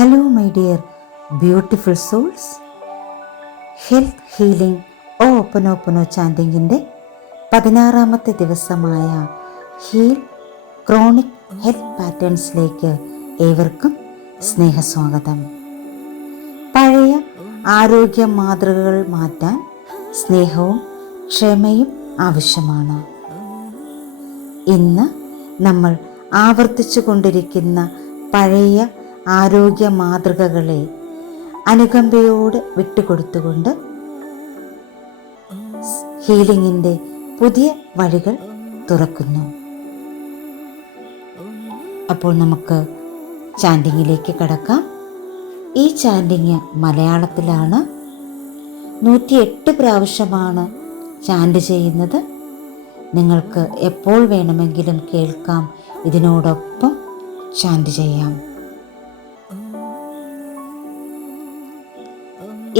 Hello my dear beautiful souls. Health healing ഓപ്പനോ ചാൻഡിങ്ങിൻ്റെ 16ാമത്തെ ദിവസമായ ഹീൽ ക്രോണിക് ഹെൽത്ത് പാറ്റേൺസിലേക്ക് ഏവർക്കും സ്നേഹസ്വാഗതം. പഴയ ആരോഗ്യ മാതൃകകൾ മാറ്റാൻ സ്നേഹവും ക്ഷമയും ആവശ്യമാണ്. ഇന്ന് നമ്മൾ ആവർത്തിച്ചു കൊണ്ടിരിക്കുന്ന പഴയ ആരോഗ്യ മാതൃകകളെ അനുകമ്പയോട് വിട്ടുകൊടുത്തുകൊണ്ട് ഹീലിംഗിൻ്റെ പുതിയ വഴികൾ തുറക്കുന്നു. അപ്പോൾ നമുക്ക് ചാൻഡിങ്ങിലേക്ക് കടക്കാം. ഈ ചാൻഡിങ് മലയാളത്തിലാണ്. 108 പ്രാവശ്യമാണ് ചാൻഡ് ചെയ്യുന്നത്. നിങ്ങൾക്ക് എപ്പോൾ വേണമെങ്കിലും കേൾക്കാം, ഇതിനോടൊപ്പം ചാൻഡ് ചെയ്യാം.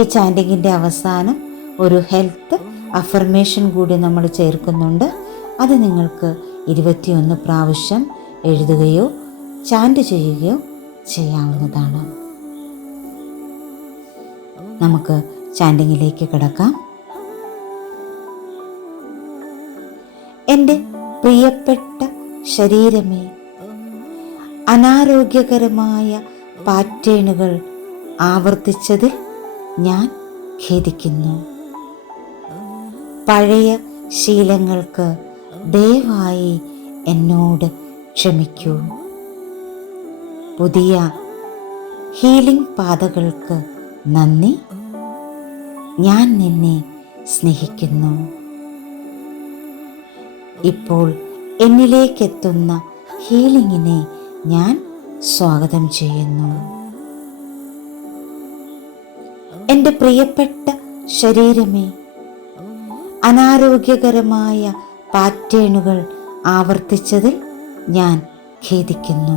ഈ ചാൻഡിങ്ങിൻ്റെ അവസാനം ഒരു ഹെൽത്ത് അഫർമേഷൻ കൂടി നമ്മൾ ചേർക്കുന്നുണ്ട്. അത് നിങ്ങൾക്ക് 21 പ്രാവശ്യം എഴുതുകയോ ചാൻഡ് ചെയ്യുകയോ ചെയ്യാവുന്നതാണ്. നമുക്ക് ചാൻഡിങ്ങിലേക്ക് കിടക്കാം. എൻ്റെ പ്രിയപ്പെട്ട ശരീരമേ, അനാരോഗ്യകരമായ പാറ്റേണുകൾ ആവർത്തിച്ചതിൽ ഞാൻ ഖേദിക്കുന്നു. പഴയ ശീലങ്ങൾക്ക് ദയവായി എന്നോട് ക്ഷമിക്കൂ. പുതിയ ഹീലിംഗ് പാതകൾക്ക് നന്ദി. ഞാൻ നിന്നെ സ്നേഹിക്കുന്നു. ഇപ്പോൾ എന്നിലേക്കെത്തുന്ന ഹീലിംഗിനെ ഞാൻ സ്വാഗതം ചെയ്യുന്നു. എൻ്റെ പ്രിയപ്പെട്ട ശരീരമേ, അനാരോഗ്യകരമായ പാറ്റേണുകൾ ആവർത്തിച്ചതിൽ ഞാൻ ഖേദിക്കുന്നു.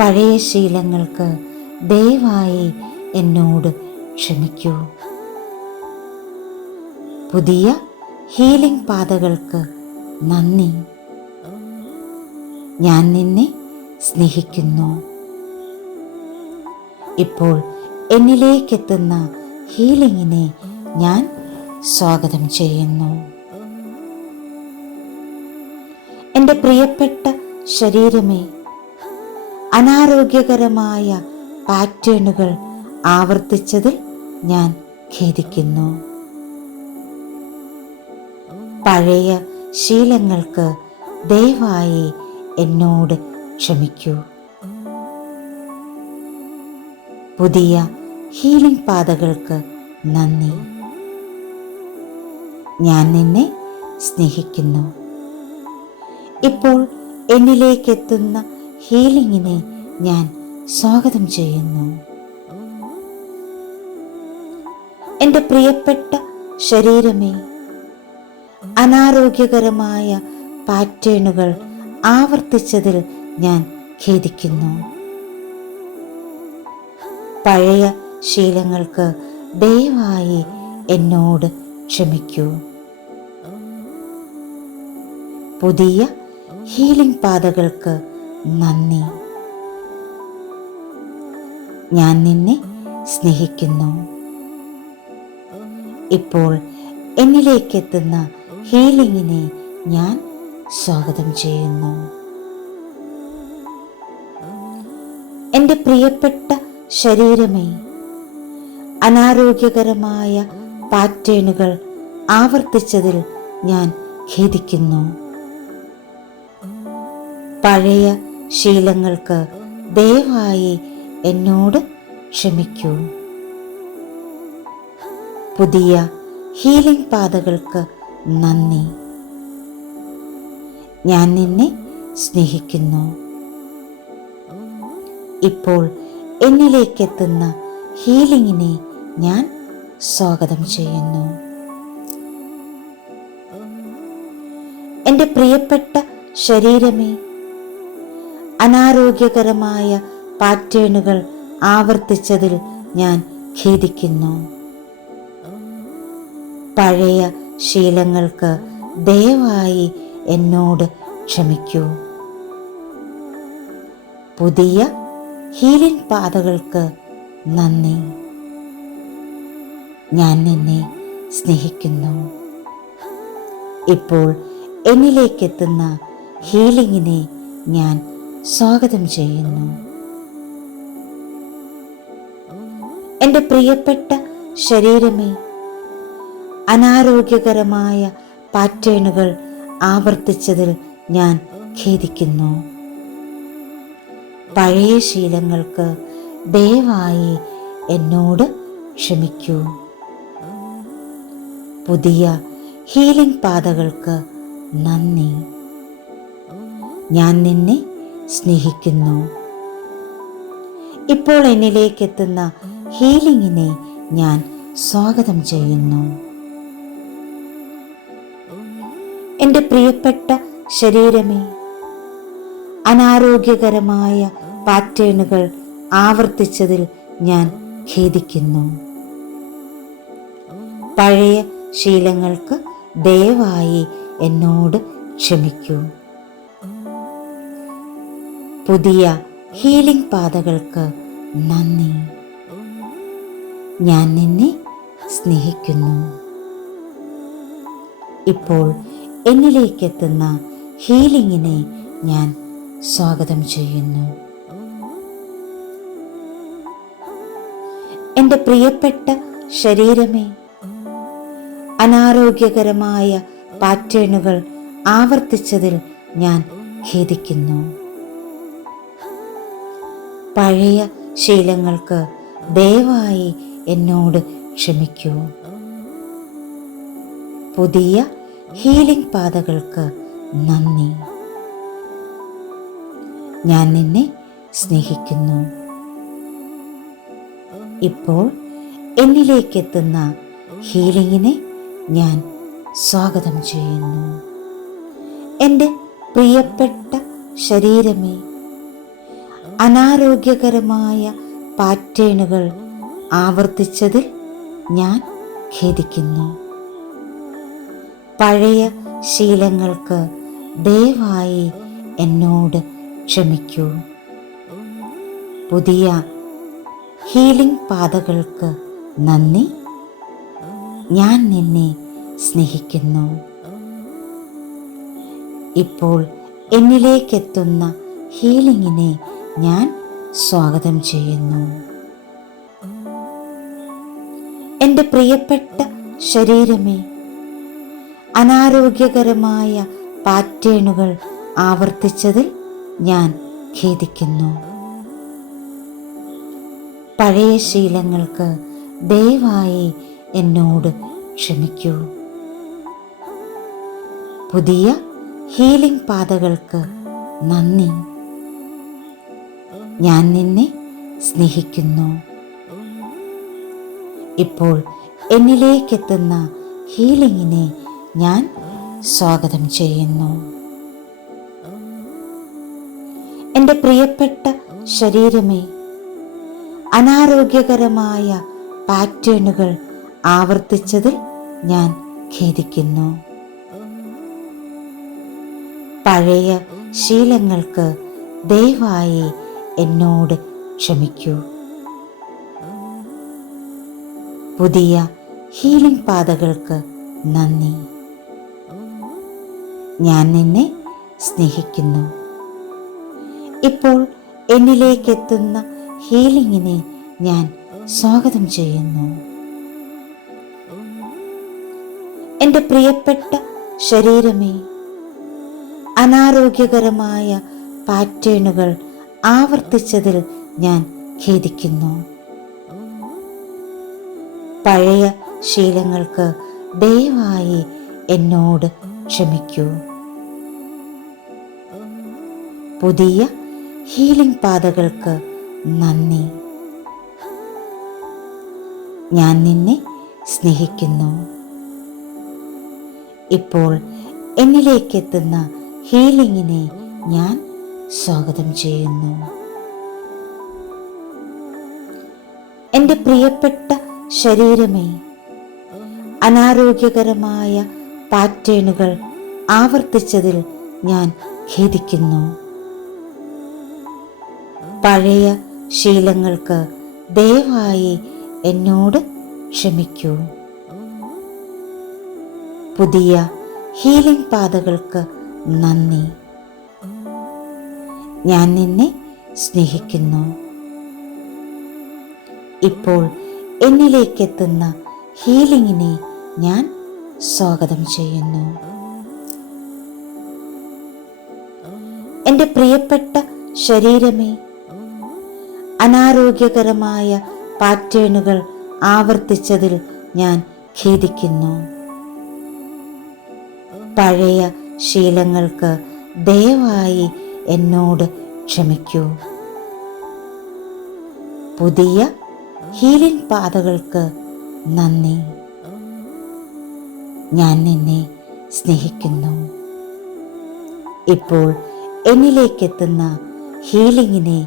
പഴയ ശീലങ്ങൾക്ക് ദയവായി എന്നോട് ക്ഷമിക്കൂ. പുതിയ ഹീലിംഗ് പാതകൾക്ക് നന്ദി. ഞാൻ നിന്നെ സ്നേഹിക്കുന്നു. ഇപ്പോൾ എന്നിലേക്കെത്തുന്ന ഹീലിംഗിനെ ഞാൻ സ്വാഗതം ചെയ്യുന്നു. എൻ്റെ പ്രിയപ്പെട്ട ശരീരമേ, അനാരോഗ്യകരമായ പാറ്റേണുകൾ ആവർത്തിച്ചതിൽ ഞാൻ ഖേദിക്കുന്നു. പഴയ ശീലങ്ങൾക്ക് ദയവായി എന്നോട് ക്ഷമിക്കൂ. പുതിയ ഹീലിംഗ് പാതകൾക്ക് നന്ദി. ഞാൻ നിന്നെ സ്നേഹിക്കുന്നു. ഇപ്പോൾ എന്നിലേക്കെത്തുന്ന ഹീലിംഗിനെ ഞാൻ സ്വാഗതം ചെയ്യുന്നു. എൻ്റെ പ്രിയപ്പെട്ട ശരീരമേ, അനാരോഗ്യകരമായ പാറ്റേണുകൾ ആവർത്തിച്ചതിൽ ഞാൻ ഖേദിക്കുന്നു. പഴയ ശീലങ്ങൾക്ക് ദയവായി എന്നോട് ക്ഷമിക്കൂ. പുതിയ ഹീലിംഗ് പാതകൾക്ക് നന്ദി. ഞാൻ നിന്നെ സ്നേഹിക്കുന്നു. ഇപ്പോൾ എന്നിലേക്കെത്തുന്ന ഹീലിംഗിനെ ഞാൻ സ്വാഗതം ചെയ്യുന്നു. എൻ്റെ പ്രിയപ്പെട്ട ശരീരമേ, അനാരോഗ്യകരമായ പാറ്റേണുകൾ ആവർത്തിച്ചതിൽ ഞാൻ ഖേദിക്കുന്നു. പഴയ ശീലങ്ങൾക്ക് ദയവായി എന്നോട് ക്ഷമിക്കൂ. പുതിയ ഹീലിംഗ് പാതകൾക്ക് നന്ദി. ഞാൻ നിന്നെ സ്നേഹിക്കുന്നു. ഇപ്പോൾ എന്നിലേക്കെത്തുന്ന ഹീലിംഗിനെ ഞാൻ സ്വാഗതം ചെയ്യുന്നു. എൻ്റെ പ്രിയപ്പെട്ട ശരീരമേ, അനാരോഗ്യകരമായ പാറ്റേണുകൾ ആവർത്തിച്ചതിൽ ഞാൻ ഖേദിക്കുന്നു. പഴയ ശീലങ്ങൾക്ക് ദയവായി എന്നോട് ക്ഷമിക്കൂ. പുതിയ ഹീലിംഗ് പാതകൾക്ക് നന്ദി. ഞാൻ നിന്നെ സ്നേഹിക്കുന്നു. ഇപ്പോൾ എന്നിലേക്കെത്തുന്ന ഹീലിംഗിനെ ഞാൻ സ്വാഗതം ചെയ്യുന്നു. എൻ്റെ പ്രിയപ്പെട്ട ശരീരമേ, അനാരോഗ്യകരമായ പാറ്റേണുകൾ ആവർത്തിച്ചതിൽ ഞാൻ ഖേദിക്കുന്നു. പഴയ ശീലങ്ങൾക്ക് ദയവായി എന്നോട് ക്ഷമിക്കൂ. പുതിയ ഹീലിംഗ് പാതകൾക്ക് നന്ദി. ഞാൻ നിന്നെ സ്നേഹിക്കുന്നു. ഇപ്പോൾ എന്നിലേക്കെത്തുന്ന ഹീലിംഗിനെ ഞാൻ സ്വാഗതം ചെയ്യുന്നു. എൻ്റെ പ്രിയപ്പെട്ട ശരീരമേ, അനാരോഗ്യകരമായ പാറ്റേണുകൾ ആവർത്തിച്ചതിൽ ഞാൻ ഖേദിക്കുന്നു. പഴയ ശീലങ്ങൾക്ക് ദയവായി എന്നോട് ക്ഷമിക്കൂ. പുതിയ ഹീലിംഗ് പാതകൾക്ക് നന്ദി. ഞാൻ നിന്നെ സ്നേഹിക്കുന്നു. ഇപ്പോൾ എന്നിലേക്കെത്തുന്ന ഹീലിംഗിനെ ഞാൻ സ്വാഗതം ചെയ്യുന്നു. എൻ്റെ പ്രിയപ്പെട്ട ശരീരമേ, അനാരോഗ്യകരമായ പാറ്റേണുകൾ ആവർത്തിച്ചതിൽ ഞാൻ ഖേദിക്കുന്നു. പഴയ ശീലങ്ങൾക്ക് ദയവായി എന്നോട് ക്ഷമിക്കൂ. പുതിയ ഹീലിംഗ് പാതകൾക്ക് നന്ദി. ഞാൻ നിന്നെ സ്നേഹിക്കുന്നു. ഇപ്പോൾ എന്നിലേക്കെത്തുന്ന ഹീലിംഗിനെ ഞാൻ സ്വാഗതം ചെയ്യുന്നു. എൻ്റെ പ്രിയപ്പെട്ട ശരീരമേ, അനാരോഗ്യകരമായ പാറ്റേണുകൾ ആവർത്തിച്ചതിൽ ഞാൻ ഖേദിക്കുന്നു. പഴയ ശീലങ്ങൾക്ക് ദയവായി എന്നോട് ക്ഷമിക്കൂ. പുതിയ ഹീലിംഗ് പാതകൾക്ക് നന്ദി. ഞാൻ നിന്നെ സ്നേഹിക്കുന്നു. ഇപ്പോൾ എന്നിലേക്കെത്തുന്ന ഹീലിംഗിനെ ഞാൻ സ്വാഗതം ചെയ്യുന്നു. എൻ്റെ പ്രിയപ്പെട്ട ശരീരമേ, അനാരോഗ്യകരമായ പാറ്റേണുകൾ ആവർത്തിച്ചതിൽ ഞാൻ ഖേദിക്കുന്നു. പഴയ ശീലങ്ങൾക്ക് ദയവായി എന്നോട് ക്ഷമിക്കൂ. പുതിയ ഹീലിംഗ് പാതകൾക്ക് നന്ദി. ഞാൻ നിന്നെ സ്നേഹിക്കുന്നു. ഇപ്പോൾ എന്നിലേക്കെത്തുന്ന ഹീലിംഗിനെ ഞാൻ സ്വാഗതം ചെയ്യുന്നു. എൻ്റെ പ്രിയപ്പെട്ട ശരീരമേ, അനാരോഗ്യകരമായ പാറ്റേണുകൾ ആവർത്തിച്ചതിൽ ഞാൻ ഖേദിക്കുന്നു. പഴയ ശീലങ്ങൾക്ക് ദയവായി എന്നോട് ക്ഷമിക്കൂ. പുതിയ ഹീലിംഗ് പാതകൾക്ക് നന്ദി. ഞാൻ നിന്നെ സ്നേഹിക്കുന്നു. ഇപ്പോൾ എന്നിലേക്കെത്തുന്ന ഹീലിംഗിനെ ഞാൻ സ്വാഗതം ചെയ്യുന്നു. എൻ്റെ പ്രിയപ്പെട്ട ശരീരമേ, അനാരോഗ്യകരമായ പാറ്റേണുകൾ ആവർത്തിച്ചതിൽ ഞാൻ ഖേദിക്കുന്നു. പഴയ ശീലങ്ങൾക്ക് ദയവായി എന്നോട് ക്ഷമിക്കൂ. പുതിയ ഹീലിംഗ് പാതകൾക്ക് നന്ദി. ഞാൻ നിന്നെ സ്നേഹിക്കുന്നു. ഇപ്പോൾ എന്നിലേക്കെത്തുന്ന ഹീലിംഗിനെ ഞാൻ സ്വാഗതം ചെയ്യുന്നു. എൻ്റെ പ്രിയപ്പെട്ട ശരീരമേ, അനാരോഗ്യകരമായ പാറ്റേണുകൾ ആവർത്തിച്ചതിൽ ഞാൻ ഖേദിക്കുന്നു. പഴയ ശീലങ്ങൾക്ക് ദയവായി എന്നോട് ക്ഷമിക്കൂ. പുതിയ ഹീലിംഗ് പാതകൾക്ക് നന്ദി. ഞാൻ നിന്നെ സ്നേഹിക്കുന്നു. ഇപ്പോൾ എന്നിലേക്കെത്തുന്ന ഹീലിംഗിനെ ഞാൻ സ്വാഗതം ചെയ്യുന്നു. എൻ്റെ പ്രിയപ്പെട്ട ശരീരമേ, അനാരോഗ്യകരമായ പാറ്റേണുകൾ ആവർത്തിച്ചതിൽ ഞാൻ ഖേദിക്കുന്നു. പഴയ ശീലങ്ങൾക്ക് ദയവായി എന്നോട് ക്ഷമിക്കൂ. പുതിയ ഹീലിംഗ് പാതകൾക്ക് നന്ദി. ഞാൻ നിന്നെ സ്നേഹിക്കുന്നു. ഇപ്പോൾ എന്നിലേക്കെത്തുന്ന ഹീലിംഗിനെ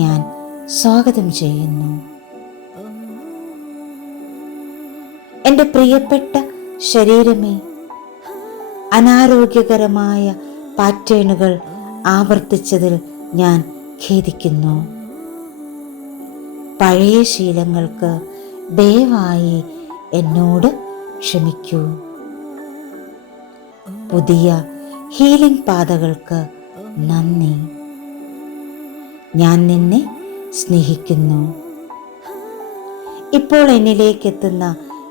ഞാൻ സ്വാഗതം ചെയ്യുന്നു. എൻ്റെ പ്രിയപ്പെട്ട ശരീരമേ, അനാരോഗ്യകരമായ പാറ്റേണുകൾ ആവർത്തിച്ചതിൽ ഞാൻ ഖേദിക്കുന്നു. പഴയ ശീലങ്ങൾക്ക് ദയവായി എന്നോട് ക്ഷമിക്കൂ. പുതിയ ഹീലിംഗ് പാതകൾക്ക് നന്ദി. ഞാൻ നിന്നെ സ്നേഹിക്കുന്നു. ഇപ്പോൾ എന്നിലേക്കെത്തുന്ന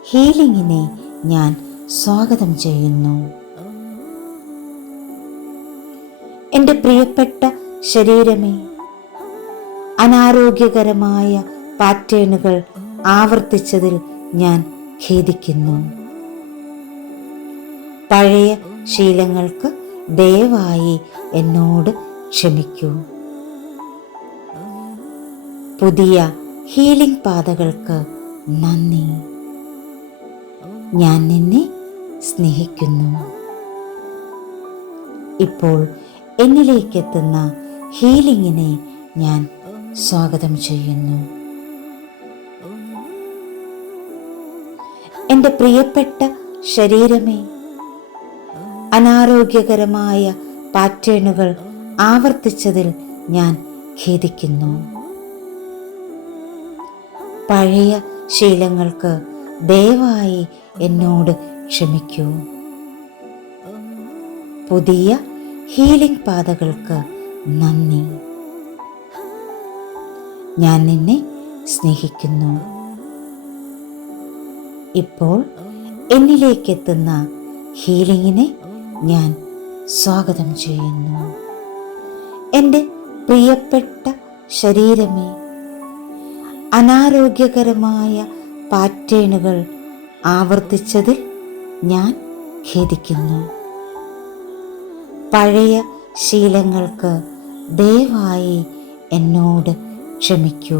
ഹീലിംഗിനെ ഞാൻ സ്വാഗതം ചെയ്യുന്നു. എൻ്റെ പ്രിയപ്പെട്ട ശരീരമേ, അനാരോഗ്യകരമായ പാറ്റേണുകൾ ആവർത്തിച്ചതിൽ ഞാൻ ഖേദിക്കുന്നു. പഴയ ശീലങ്ങൾക്ക് ദയവായി എന്നോട് ക്ഷമിക്കൂ. പുതിയ ഹീലിംഗ് പാതകൾക്ക് നന്ദി. ഞാൻ നിന്നെ സ്നേഹിക്കുന്നു. ഇപ്പോൾ എന്നിലേക്കെത്തുന്ന ഹീലിംഗിനെ ഞാൻ സ്വാഗതം ചെയ്യുന്നു. എൻ്റെ പ്രിയപ്പെട്ട ശരീരമേ, അനാരോഗ്യകരമായ പാറ്റേണുകൾ ആവർത്തിച്ചതിൽ ഞാൻ ഖേദിക്കുന്നു. പഴയ ശീലങ്ങൾക്ക് ദയവായി എന്നോട് ക്ഷമിക്കൂ. പുതിയ ഹീലിംഗ് പാതകൾക്ക് നന്ദി. ഞാൻ നിന്നെ സ്നേഹിക്കുന്നു. ഇപ്പോൾ എന്നിലേക്കെത്തുന്ന ഹീലിംഗിനെ ഞാൻ സ്വാഗതം ചെയ്യുന്നു. എൻ്റെ പ്രിയപ്പെട്ട ശരീരമേ, അനാരോഗ്യകരമായ പാറ്റേണുകൾ ആവർത്തിച്ചതിൽ ഞാൻ ഖേദിക്കുന്നു. പഴയ ശീലങ്ങൾക്ക് ദയവായി എന്നോട് ക്ഷമിക്കൂ.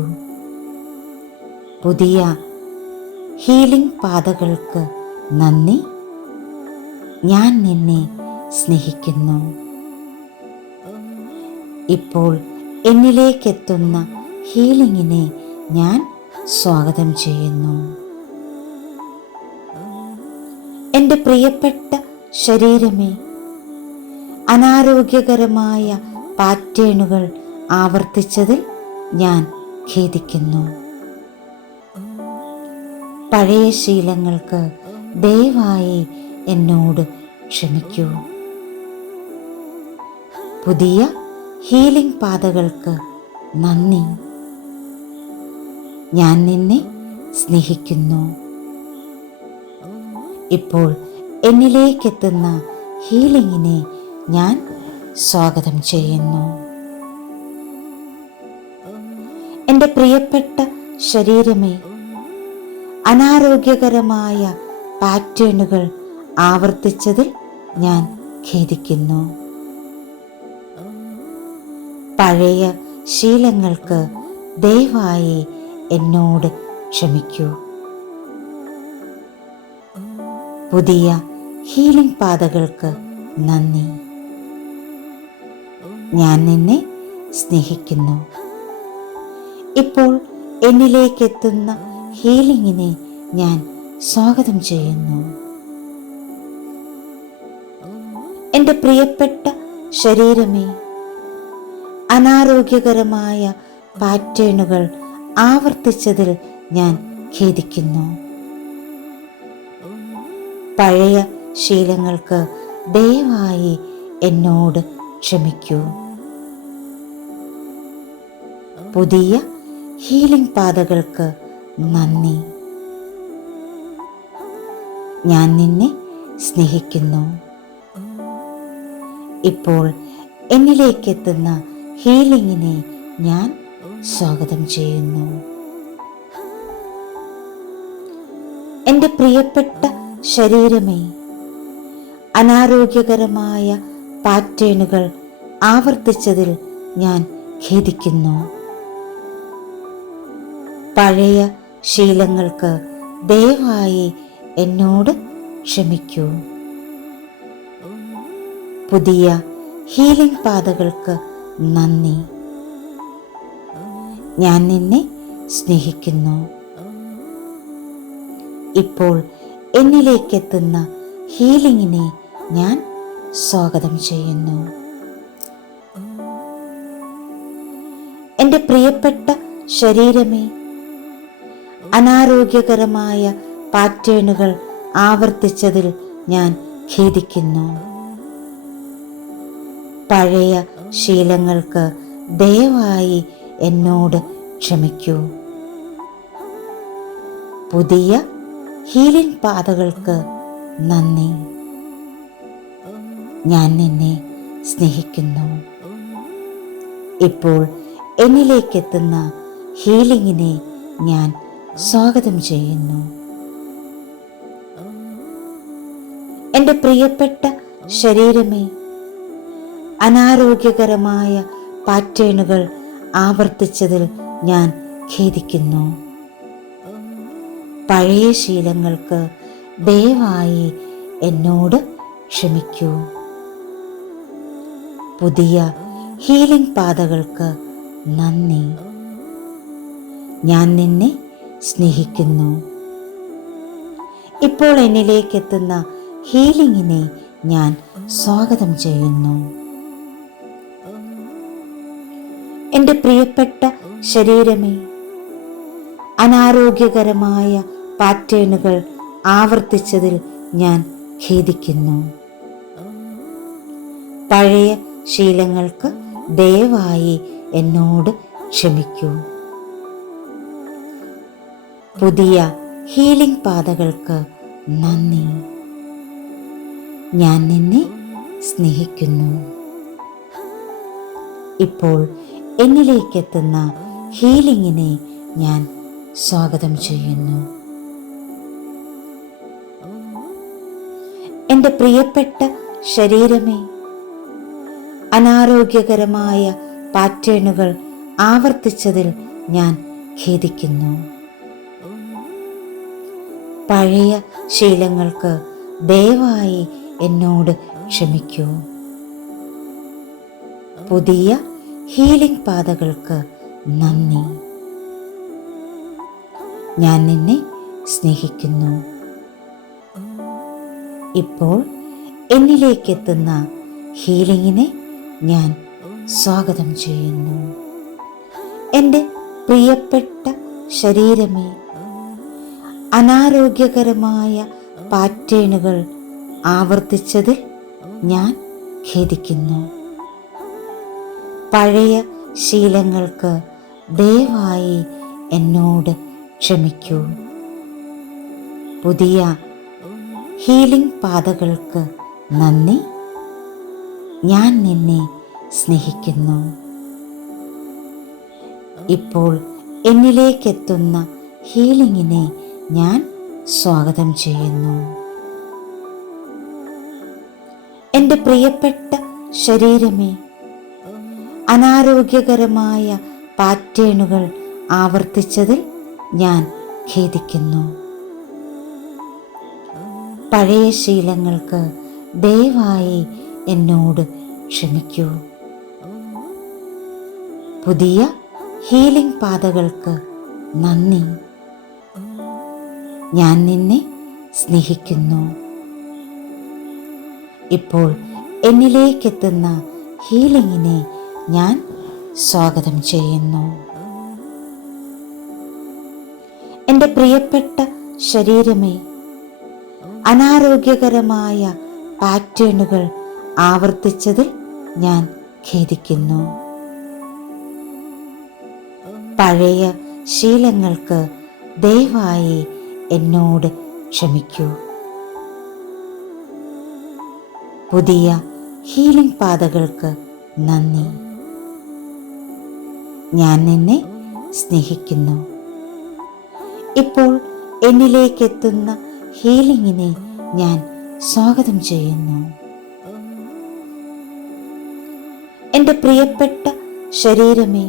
പുതിയ ഹീലിംഗ് പാതകൾക്ക് നന്ദി. ഞാൻ നിന്നെ സ്നേഹിക്കുന്നു. ഇപ്പോൾ എന്നിലേക്കെത്തുന്ന ഹീലിംഗിനെ ഞാൻ സ്വാഗതം ചെയ്യുന്നു. എൻ്റെ പ്രിയപ്പെട്ട ശരീരമേ, അനാരോഗ്യകരമായ പാറ്റേണുകൾ ആവർത്തിച്ചതിൽ ഞാൻ ഖേദിക്കുന്നു. പഴയ ശീലങ്ങൾക്ക് ദയവായി എന്നോട് ക്ഷമിക്കൂ. പുതിയ ഹീലിംഗ് പാതകൾക്ക് നന്ദി. ഞാൻ നിന്നെ സ്നേഹിക്കുന്നു. ഇപ്പോൾ എന്നിലേക്കെത്തുന്ന ഹീലിംഗിനെ ഞാൻ സ്വാഗതം ചെയ്യുന്നു. എൻ്റെ പ്രിയപ്പെട്ട ശരീരമേ, അനാരോഗ്യകരമായ പാറ്റേണുകൾ ആവർത്തിച്ചതിൽ ഞാൻ ഖേദിക്കുന്നു. പഴയ ശീലങ്ങൾക്ക് ദയവായി എന്നോട് ക്ഷമിക്കൂ. പുതിയ ഹീലിംഗ് പാതകൾക്ക് നന്ദി. ഞാൻ നിന്നെ സ്നേഹിക്കുന്നു. ഇപ്പോൾ എന്നിലേക്കെത്തുന്ന ഹീലിംഗിനെ ഞാൻ സ്വാഗതം ചെയ്യുന്നു. എൻ്റെ പ്രിയപ്പെട്ട ശരീരമേ, അനാരോഗ്യകരമായ പാറ്റേണുകൾ ആവർത്തിച്ചതിൽ ഞാൻ ഖേദിക്കുന്നു. പഴയ ശീലങ്ങൾക്ക് ദയവായി എന്നോട് ക്ഷമിക്കൂ. പുതിയ ഹീലിംഗ് പാതകൾക്ക് നന്ദി. ഞാൻ നിന്നെ സ്നേഹിക്കുന്നു. ഇപ്പോൾ എന്നിലേക്കെത്തുന്ന ഹീലിംഗിനെ ഞാൻ സ്വാഗതം ചെയ്യുന്നു. എൻ്റെ പ്രിയപ്പെട്ട ശരീരമേ, അനാരോഗ്യകരമായ പാറ്റേണുകൾ ആവർത്തിച്ചതിൽ ഞാൻ ഖേദിക്കുന്നു. പഴയ ശീലങ്ങൾക്ക് ദയവായി എന്നോട് ക്ഷമിക്കൂ. പുതിയ ഹീലിംഗ് പാതകൾക്ക് നന്ദി. ഞാൻ നിന്നെ സ്നേഹിക്കുന്നു. ഇപ്പോൾ എന്നിലേക്കെത്തുന്ന ഹീലിംഗിനെ ഞാൻ സ്വാഗതം ചെയ്യുന്നു. എൻ്റെ പ്രിയപ്പെട്ട ശരീരമേ, അനാരോഗ്യകരമായ പാറ്റേണുകൾ ആവർത്തിച്ചതിൽ ഞാൻ ഖേദിക്കുന്നു. പഴയ ശീലങ്ങൾക്ക് ദയവായി എന്നോട് ക്ഷമിക്കൂ. പുതിയ ഹീലിംഗ് പാതകൾക്ക് നന്ദി. ഞാൻ നിന്നെ സ്നേഹിക്കുന്നു. ഇപ്പോൾ എന്നിലേക്കെത്തുന്ന ഹീലിംഗിനെ ഞാൻ സ്വാഗതം ചെയ്യുന്നു. എൻ്റെ പ്രിയപ്പെട്ട ശരീരമേ, അനാരോഗ്യകരമായ പാറ്റേണുകൾ ആവർത്തിച്ചതിൽ ഞാൻ ഖേദിക്കുന്നു. പഴയ ശീലങ്ങൾക്ക് ദയവായി എന്നോട് ക്ഷമിക്കൂ. പുതിയ ഹീലിംഗ് പാതകൾക്ക് നന്ദി. ഞാൻ നിന്നെ സ്നേഹിക്കുന്നു. ഇപ്പോൾ എന്നിലേക്കെത്തുന്ന ഹീലിംഗിനെ ഞാൻ സ്വാഗതം ചെയ്യുന്നു. എൻ്റെ പ്രിയപ്പെട്ട ശരീരമേ, അനാരോഗ്യകരമായ പാറ്റേണുകൾ ആവർത്തിച്ചതിൽ ഞാൻ ഖേദിക്കുന്നു. പഴയ ശീലങ്ങൾക്ക് ദയവായി എന്നോട് ക്ഷമിക്കൂ. പുതിയ ഹീലിംഗ് പാതകൾക്ക് നന്ദി. ഞാൻ നിന്നെ സ്നേഹിക്കുന്നു. ഇപ്പോൾ എന്നിലേക്കെത്തുന്ന ഹീലിംഗിനെ ഞാൻ സ്വാഗതം ചെയ്യുന്നു. എൻ്റെ പ്രിയപ്പെട്ട ശരീരമേ, അനാരോഗ്യകരമായ പാറ്റേണുകൾ ആവർത്തിച്ചതിൽ ഞാൻ ഖേദിക്കുന്നു. പഴയ ശീലങ്ങൾക്ക് ദയവായി എന്നോട് ക്ഷമിക്കൂ. പുതിയ ഹീലിംഗ് പാതകൾക്ക് നന്ദി. ഞാൻ നിന്നെ സ്നേഹിക്കുന്നു. ഇപ്പോൾ എന്നിലേക്കെത്തുന്ന ഹീലിംഗിനെ ഞാൻ സ്വാഗതം ചെയ്യുന്നു. എൻ്റെ പ്രിയപ്പെട്ട ശരീരമേ, അനാരോഗ്യകരമായ പാറ്റേണുകൾ ആവർത്തിച്ചതിൽ ഞാൻ ഖേദിക്കുന്നു. പഴയ ശീലങ്ങൾക്ക് ദയവായി എന്നോട് ക്ഷമിക്കൂ. പുതിയ ഹീലിംഗ് പാതകൾക്ക് നന്ദി. ഞാൻ നിന്നെ സ്നേഹിക്കുന്നു. ഇപ്പോൾ എന്നിലേക്കെത്തുന്ന ഹീലിംഗിനെ ഞാൻ സ്വാഗതം ചെയ്യുന്നു. എൻ്റെ പ്രിയപ്പെട്ട ശരീരമേ, അനാരോഗ്യകരമായ പാറ്റേണുകൾ ആവർത്തിച്ചതിൽ ഞാൻ ഖേദിക്കുന്നു. പഴയ ശീലങ്ങൾക്ക് ദയവായി എന്നോട് ക്ഷമിക്കൂ. പുതിയ ഹീലിംഗ് പാതകൾക്ക് നന്ദി. ഞാൻ നിന്നെ സ്നേഹിക്കുന്നു. ഇപ്പോൾ എന്നിലേക്കെത്തുന്ന ഹീലിംഗിനെ ഞാൻ സ്വാഗതം ചെയ്യുന്നു. പ്രിയപ്പെട്ട ശരീരമേ, അനാരോഗ്യകരമായ പാറ്റേണുകൾ ആവർത്തിച്ചതിൽ ഞാൻ ഖേദിക്കുന്നു. പഴയ ശീലങ്ങൾക്ക് ദയവായി എന്നോട് ക്ഷമിക്കൂ. പുതിയ ഹീലിംഗ് പാതകൾക്ക് നന്ദി. ഞാൻ നിന്നെ സ്നേഹിക്കുന്നു. ഇപ്പോൾ എന്നിലേക്കെത്തുന്ന ഹീലിംഗിനെ ഞാൻ സ്വാഗതം ചെയ്യുന്നു. എൻ്റെ പ്രിയപ്പെട്ട ശരീരമേ,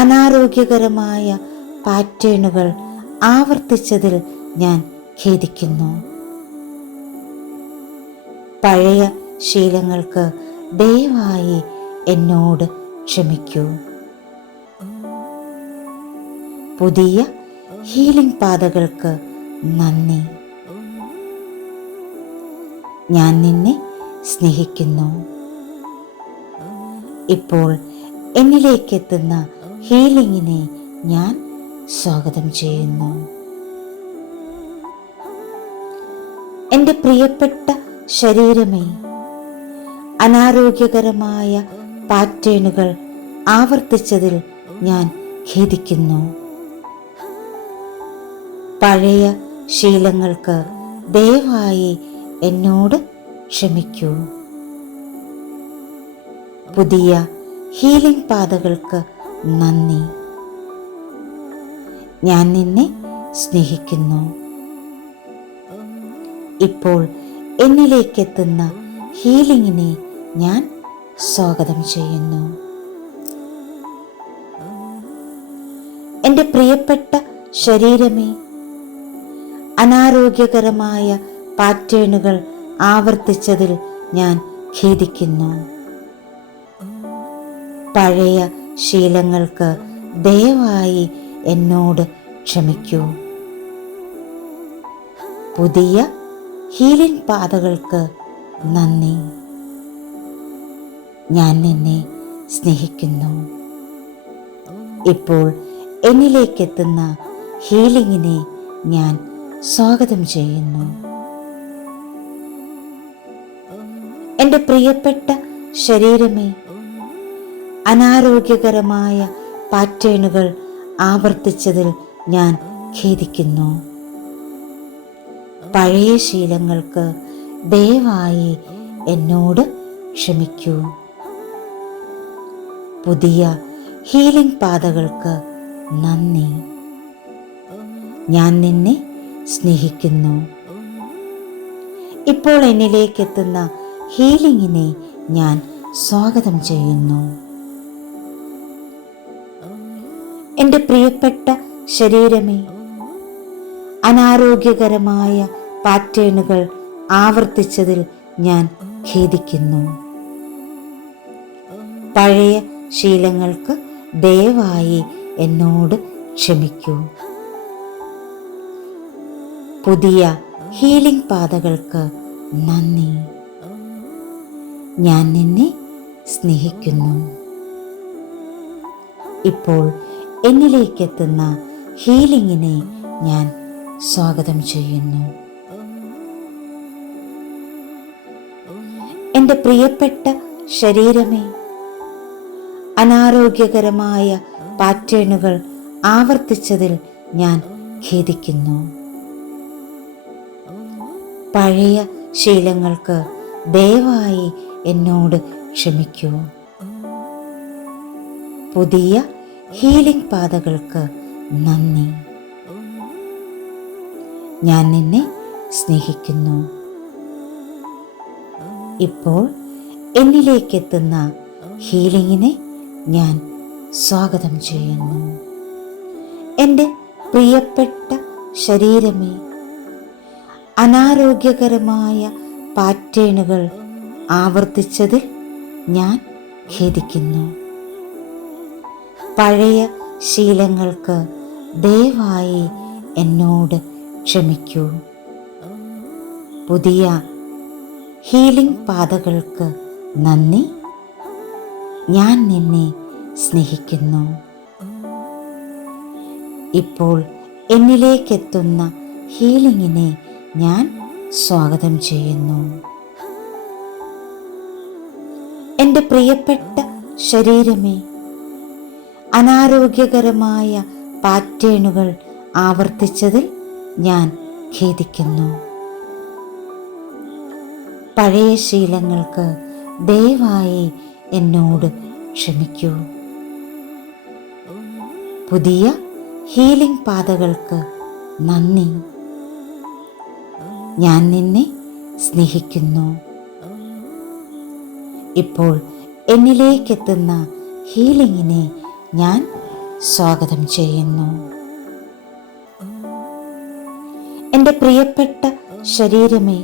അനാരോഗ്യകരമായ പാറ്റേണുകൾ ആവർത്തിച്ചതിൽ ഞാൻ ഖേദിക്കുന്നു. പഴയ ശീലങ്ങൾക്ക് ദയവായി എന്നോട് ക്ഷമിക്കൂ. പുതിയ ഹീലിംഗ് പാതകൾക്ക് നന്ദി. ഞാൻ നിന്നെ സ്നേഹിക്കുന്നു. ഇപ്പോൾ എന്നിലേക്കെത്തുന്ന ഹീലിംഗിനെ ഞാൻ സ്വാഗതം ചെയ്യുന്നു. എൻ്റെ പ്രിയപ്പെട്ട ശരീരമേ, അനാരോഗ്യകരമായ പാറ്റേണുകൾ ആവർത്തിച്ചതിൽ ഞാൻ ഖേദിക്കുന്നു. പഴയ ശീലങ്ങൾക്ക് ദയവായി എന്നോട് ക്ഷമിക്കൂ. പുതിയ ഹീലിംഗ് പാതകൾക്ക് നന്ദി. ഞാൻ നിന്നെ സ്നേഹിക്കുന്നു. ഇപ്പോൾ എന്നിലേക്കെത്തുന്ന ഹീലിംഗിനെ ഞാൻ സ്വാഗതം ചെയ്യുന്നു. എൻ്റെ പ്രിയപ്പെട്ട ശരീരമേ, അനാരോഗ്യകരമായ പാറ്റേണുകൾ ആവർത്തിച്ചതിൽ ഞാൻ ഖേദിക്കുന്നു. പഴയ ശീലങ്ങൾക്ക് ദയവായി എന്നോട് ക്ഷമിക്കൂ. പുതിയ ഹീലിംഗ് പാതകൾക്ക് നന്ദി. ഞാൻ നിന്നെ സ്നേഹിക്കുന്നു. ഇപ്പോൾ എന്നിലേക്കെത്തുന്ന ഹീലിംഗിനെ ഞാൻ സ്വാഗതം ചെയ്യുന്നു. എൻ്റെ പ്രിയപ്പെട്ട ശരീരമേ, അനാരോഗ്യകരമായ പാറ്റേണുകൾ ആവർത്തിച്ചതിൽ ഞാൻ ഖേദിക്കുന്നു. പഴയ ശീലങ്ങൾക്ക് ദയവായി എന്നോട് ക്ഷമിക്കൂ. പുതിയ ഹീലിംഗ് പാതകൾക്ക് നന്ദി. ഞാൻ നിന്നെ സ്നേഹിക്കുന്നു. ഇപ്പോൾ എന്നിലേക്കെത്തുന്ന ഹീലിംഗിനെ ഞാൻ സ്വാഗതം ചെയ്യുന്നു. എൻ്റെ പ്രിയപ്പെട്ട ശരീരമേ, അനാരോഗ്യകരമായ പാറ്റേണുകൾ ആവർത്തിച്ചതിൽ ഞാൻ ഖേദിക്കുന്നു. പഴയ ശീലങ്ങൾക്ക് ദയവായി എന്നോട് ക്ഷമിക്കൂ. പുതിയ ഹീലിംഗ് പാതകൾക്ക് നന്ദി. ഞാൻ നിന്നെ സ്നേഹിക്കുന്നു. ഇപ്പോൾ എന്നിലേക്കെത്തുന്ന ഹീലിംഗിനെ ഞാൻ സ്വാഗതം ചെയ്യുന്നു. എൻ്റെ പ്രിയപ്പെട്ട ശരീരമേ, അനാരോഗ്യകരമായ പാറ്റേണുകൾ ആവർത്തിച്ചതിൽ ഞാൻ ഖേദിക്കുന്നു. പഴയ ശീലങ്ങൾക്ക് ദയവായി എന്നോട് ക്ഷമിക്കൂ. പുതിയ ഹീലിംഗ് പാതകൾക്ക് നന്ദി. ഞാൻ നിന്നെ സ്നേഹിക്കുന്നു. ഇപ്പോൾ എന്നിലേക്കെത്തുന്ന ഹീലിംഗിനെ ഞാൻ സ്വാഗതം ചെയ്യുന്നു. എൻ്റെ പ്രിയപ്പെട്ട ശരീരമേ, അനാരോഗ്യകരമായ പാറ്റേണുകൾ ആവർത്തിച്ചതിൽ ഞാൻ ഖേദിക്കുന്നു. പഴയ ശീലങ്ങൾക്ക് ദയവായി എന്നോട് ക്ഷമിക്കൂ. പുതിയ ഹീലിംഗ് പാതകൾക്ക് നന്ദി. ഞാൻ നിന്നെ സ്നേഹിക്കുന്നു. ഇപ്പോൾ എന്നിലേക്കെത്തുന്ന ഹീലിങ്ങിനെ ഞാൻ സ്വാഗതം ചെയ്യുന്നു. എൻ്റെ പ്രിയപ്പെട്ട ശരീരമേ, അനാരോഗ്യകരമായ പാറ്റേണുകൾ ആവർത്തിച്ചതിൽ ഞാൻ ഖേദിക്കുന്നു. പഴയ ശീലങ്ങൾക്ക് ദയവായി എന്നോട് ക്ഷമിക്കൂ. പുതിയ ഹീലിംഗ് പാതകൾക്ക് നന്ദി. ഞാൻ നിന്നെ സ്നേഹിക്കുന്നു. ഇപ്പോൾ എന്നിലേക്കെത്തുന്ന ഹീലിങ്ങിനെ ഞാൻ സ്വാഗതം ചെയ്യുന്നു. എൻ്റെ പ്രിയപ്പെട്ട ശരീരമേ,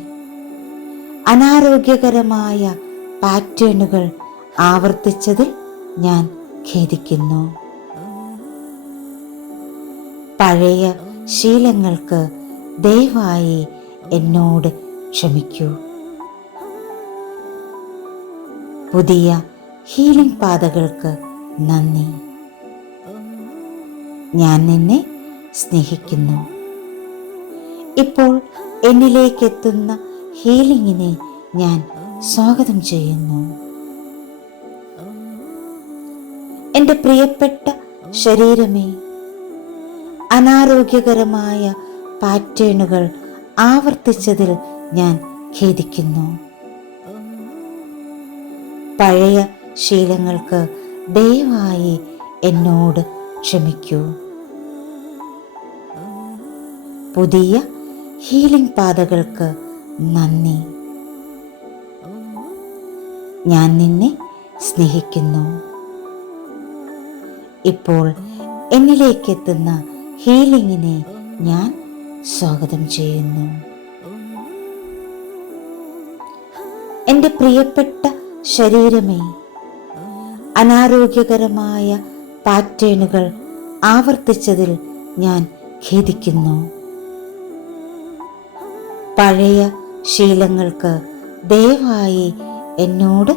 അനാരോഗ്യകരമായ പാറ്റേണുകൾ ആവർത്തിച്ചതിൽ ഞാൻ ഖേദിക്കുന്നു. പഴയ ശീലങ്ങൾക്ക് ദയവായി എന്നോട് ക്ഷമിക്കൂ. പുതിയ ഹീലിംഗ് പാതകൾക്ക് നന്ദി. ഞാൻ നിന്നെ സ്നേഹിക്കുന്നു. ഇപ്പോൾ എന്നിലേക്കെത്തുന്ന ഹീലിങ്ങിനെ ഞാൻ സ്വാഗതം ചെയ്യുന്നു. എൻ്റെ പ്രിയപ്പെട്ട ശരീരമേ, അനാരോഗ്യകരമായ പാറ്റേണുകൾ ആവർത്തിച്ചതിൽ ഞാൻ ഖേദിക്കുന്നു. പഴയ ശീലങ്ങൾക്ക് ദയവായി എന്നോട് ക്ഷമിക്കൂ. പുതിയ ഹീലിംഗ് പാതകൾക്ക് നന്ദി. ഞാൻ നിന്നെ സ്നേഹിക്കുന്നു. ഇപ്പോൾ എന്നിലേക്കെത്തുന്ന ഹീലിങ്ങിനെ ഞാൻ സ്വാഗതം ചെയ്യുന്നു. എൻ്റെ പ്രിയപ്പെട്ട ശരീരമേ, അനാരോഗ്യകരമായ പാറ്റേണുകൾ ആവർത്തിച്ചതിൽ ഞാൻ ഖേദിക്കുന്നു. പഴയ ശീലങ്ങൾക്ക് ദയവായി എന്നോട്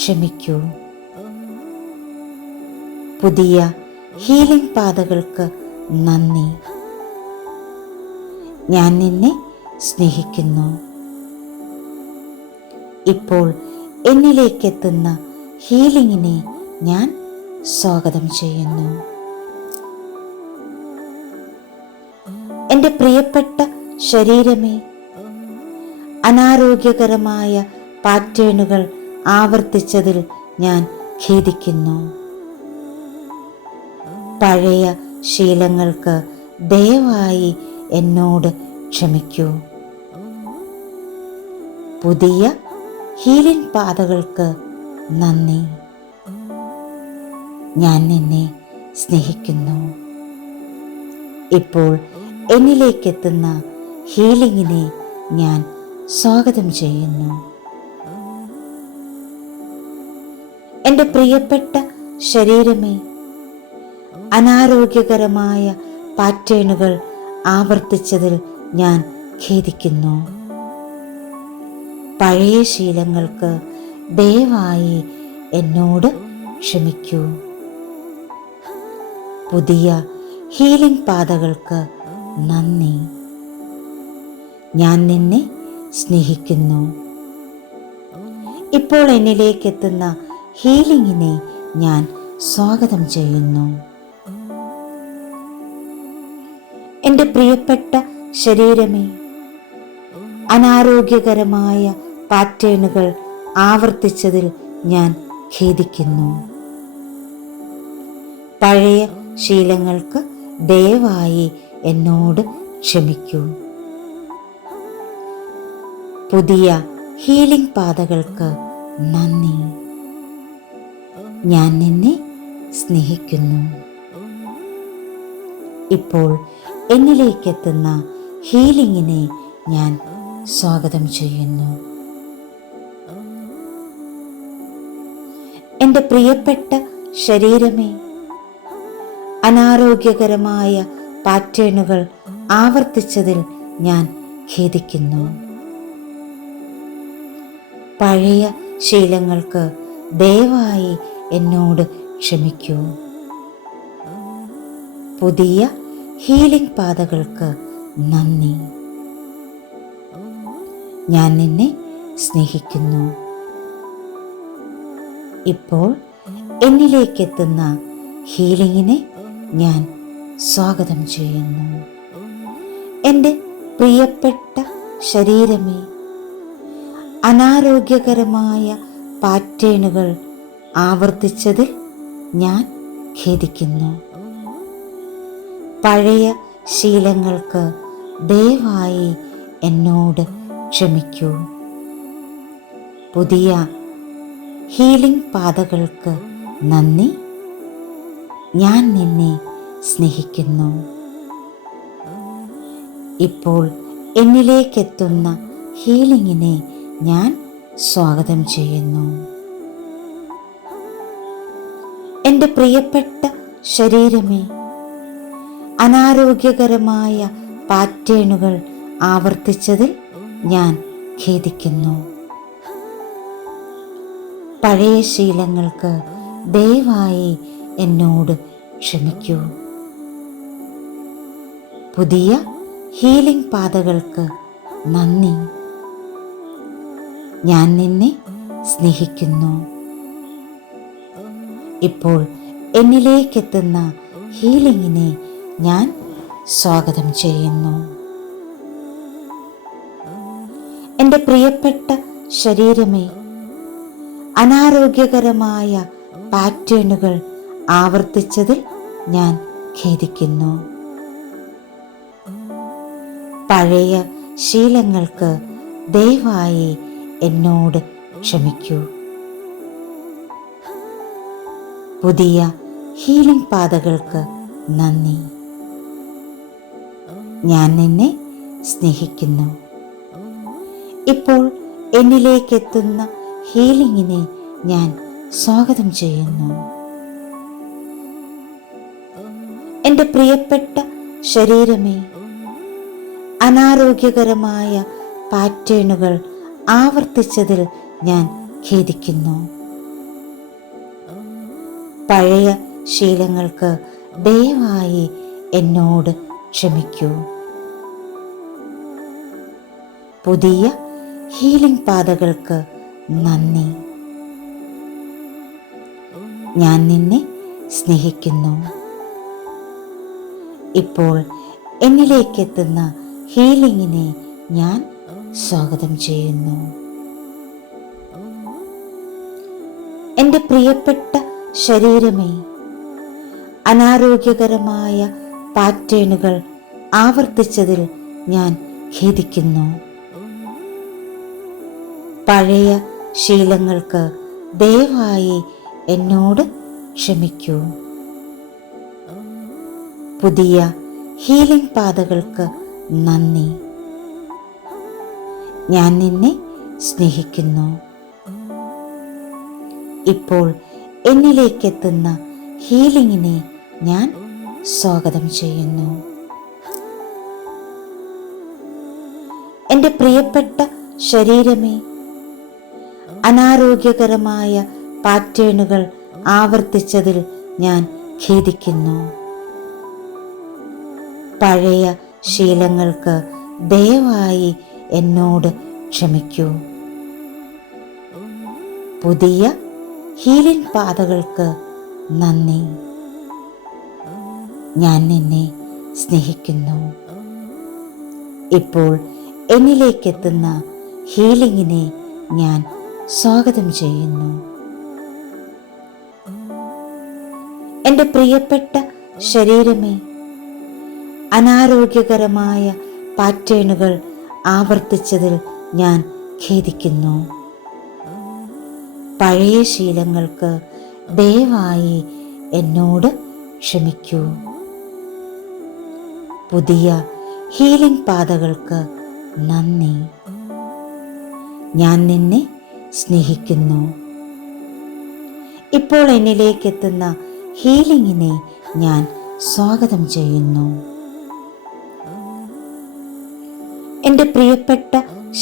ക്ഷമിക്കൂ. പുതിയ ഹീലിംഗ് പാതകൾക്ക് നന്ദി. ഞാൻ നിന്നെ സ്നേഹിക്കുന്നു. ഇപ്പോൾ എന്നിലേക്കെത്തുന്ന ഹീലിങ്ങിനെ ഞാൻ സ്വാഗതം ചെയ്യുന്നു. എൻ്റെ പ്രിയപ്പെട്ട ശരീരമേ, അനാരോഗ്യകരമായ പാറ്റേണുകൾ ആവർത്തിച്ചതിൽ ഞാൻ ഖേദിക്കുന്നു. പഴയ ശീലങ്ങൾക്ക് ദയവായി എന്നോട് ക്ഷമിക്കൂ. പുതിയ ഹീലിംഗ് പാതകൾക്ക് നന്ദി. ഞാൻ നിന്നെ സ്നേഹിക്കുന്നു. ഇപ്പോൾ എന്നിലേക്കെത്തുന്ന ഹീലിങ്ങിനെ ഞാൻ സ്വാഗതം ചെയ്യുന്നു. എൻ്റെ പ്രിയപ്പെട്ട ശരീരമേ, അനാരോഗ്യകരമായ പാറ്റേണുകൾ ആവർത്തിച്ചതിൽ ഞാൻ ഖേദിക്കുന്നു. പഴയ ശീലങ്ങൾക്ക് ദയവായി എന്നോട് ക്ഷമിക്കൂ. പുതിയ ഹീലിംഗ് പാതകൾക്ക് നന്ദി. ഞാൻ നിന്നെ സ്നേഹിക്കുന്നു. ഇപ്പോൾ എന്നിലേക്കെത്തുന്ന ഹീലിങ്ങിനെ ഞാൻ സ്വാഗതം ചെയ്യുന്നു. എൻ്റെ പ്രിയപ്പെട്ട ശരീരമേ, അനാരോഗ്യകരമായ പാറ്റേണുകൾ ആവർത്തിച്ചതിൽ ഞാൻ ഖേദിക്കുന്നു. പഴയ ശീലങ്ങൾക്ക് ദയവായി എന്നോട് ക്ഷമിക്കൂ. പുതിയ ഹീലിംഗ് പാതകൾക്ക് നന്ദി. ഞാൻ നിന്നെ സ്നേഹിക്കുന്നു. ഇപ്പോൾ എന്നിലേക്കെത്തുന്ന ഹീലിങ്ങിനെ ഞാൻ സ്വാഗതം ചെയ്യുന്നു. എൻ്റെ പ്രിയപ്പെട്ട ശരീരമേ, അനാരോഗ്യകരമായ പാറ്റേണുകൾ ആവർത്തിച്ചതിൽ ഞാൻ ഖേദിക്കുന്നു. പഴയ ശീലങ്ങൾക്ക് ദയവായി എന്നോട് ക്ഷമിക്കൂ. പുതിയ ഹീലിംഗ് പാതകൾക്ക് നന്ദി. ഞാൻ നിന്നെ സ്നേഹിക്കുന്നു. ഇപ്പോൾ എന്നിലേക്കെത്തുന്ന ഹീലിംഗിനെ ഞാൻ സ്വാഗതം ചെയ്യുന്നു. എൻ്റെ പ്രിയപ്പെട്ട ശരീരമേ, അനാരോഗ്യകരമായ പാറ്റേണുകൾ ആവർത്തിച്ചതിൽ ഞാൻ ഖേദിക്കുന്നു. പഴയ ശീലങ്ങൾക്ക് ദയവായി എന്നോട് ക്ഷമിക്കൂ. പുതിയ ഹീലിംഗ് പാതകൾക്ക് നന്ദി. ഞാൻ നിന്നെ സ്നേഹിക്കുന്നു. ഇപ്പോൾ എന്നിലേക്കെത്തുന്ന ഹീലിംഗിനെ ഞാൻ സ്വാഗതം ചെയ്യുന്നു. എൻ്റെ പ്രിയപ്പെട്ട ശരീരമേ, അനാരോഗ്യകരമായ പാറ്റേണുകൾ ആവർത്തിച്ചതിൽ ഞാൻ ഖേദിക്കുന്നു. പഴയ ശീലങ്ങൾക്ക് ദയവായി എന്നോട് ക്ഷമിക്കൂ. പുതിയ ഹീലിംഗ് പാതകൾക്ക് നന്ദി. ഞാൻ നിന്നെ സ്നേഹിക്കുന്നു. ഇപ്പോൾ എന്നിലേക്കെത്തുന്ന ഹീലിംഗിനെ ഞാൻ സ്വാഗതം ചെയ്യുന്നു. എൻ്റെ പ്രിയപ്പെട്ട ശരീരമേ, അനാരോഗ്യകരമായ പാറ്റേണുകൾ ആവർത്തിച്ചതിൽ ഞാൻ ഖേദിക്കുന്നു. പഴയ ശീലങ്ങൾക്ക് ദയവായി എന്നോട് ക്ഷമിക്കൂ. പുതിയ ഹീലിംഗ് പാതകൾക്ക് നന്ദി. ഞാൻ നിന്നെ സ്നേഹിക്കുന്നു. ഇപ്പോൾ എന്നിലേക്കെത്തുന്ന ഹീലിംഗിനെ ഞാൻ സ്വാഗതം ചെയ്യുന്നു. എൻ്റെ പ്രിയപ്പെട്ട ശരീരമേ, അനാരോഗ്യകരമായ പാറ്റേണുകൾ ആവർത്തിച്ചതിൽ ഞാൻ ഖേദിക്കുന്നു. പഴയ ശീലങ്ങൾക്ക് ദയവായി എന്നോട് ക്ഷമിക്കൂ. പുതിയ ഹീലിംഗ് പാതകൾക്ക് നന്ദി. ഞാൻ നിന്നെ സ്നേഹിക്കുന്നു. ഇപ്പോൾ എന്നിലേക്കെത്തുന്ന ഹീലിംഗിനെ ഞാൻ സ്വാഗതം ചെയ്യുന്നു. എൻ്റെ പ്രിയപ്പെട്ട ശരീരമേ, അനാരോഗ്യകരമായ പാറ്റേണുകൾ ആവർത്തിച്ചതിൽ ഞാൻ ഖേദിക്കുന്നു. പഴയ ശീലങ്ങൾക്ക് ദയവായി എന്നോട് ക്ഷമിക്കൂ. പുതിയ ഹീലിംഗ് പാതകൾക്ക് നന്ദി. ഞാൻ നിന്നെ സ്നേഹിക്കുന്നു. ഇപ്പോൾ എന്നിലേക്കെത്തുന്ന ഹീലിംഗിനെ ഞാൻ സ്വാഗതം ചെയ്യുന്നു. എൻ്റെ പ്രിയപ്പെട്ട ശരീരമേ, അനാരോഗ്യകരമായ പാറ്റേണുകൾ ആവർത്തിച്ചതിൽ ഞാൻ ഖേദിക്കുന്നു. പഴയ ശീലങ്ങൾക്ക് ദയവായി എന്നോട് ക്ഷമിക്കൂ. പുതിയ ഹീലിംഗ് പാതകൾക്ക് നന്ദി. ഞാൻ നിന്നെ സ്നേഹിക്കുന്നു. ഇപ്പോൾ എന്നിലേക്കെത്തുന്ന ഹീലിംഗിനെ ഞാൻ സ്വാഗതം ചെയ്യുന്നു. എൻ്റെ പ്രിയപ്പെട്ട ശരീരമേ, അനാരോഗ്യകരമായ പാറ്റേണുകൾ ആവർത്തിച്ചതിൽ ഞാൻ ഖേദിക്കുന്നു. പഴയ ശീലങ്ങൾക്ക് ദയവായി എന്നോട് ക്ഷമിക്കൂ. പുതിയ ഹീലിംഗ് പാതകൾക്ക് നന്ദി. ഞാൻ നിന്നെ സ്നേഹിക്കുന്നു. ഇപ്പോൾ എന്നിലേക്കെത്തുന്ന ഹീലിംഗിനെ ഞാൻ സ്വാഗതം ചെയ്യുന്നു. എൻ്റെ പ്രിയപ്പെട്ട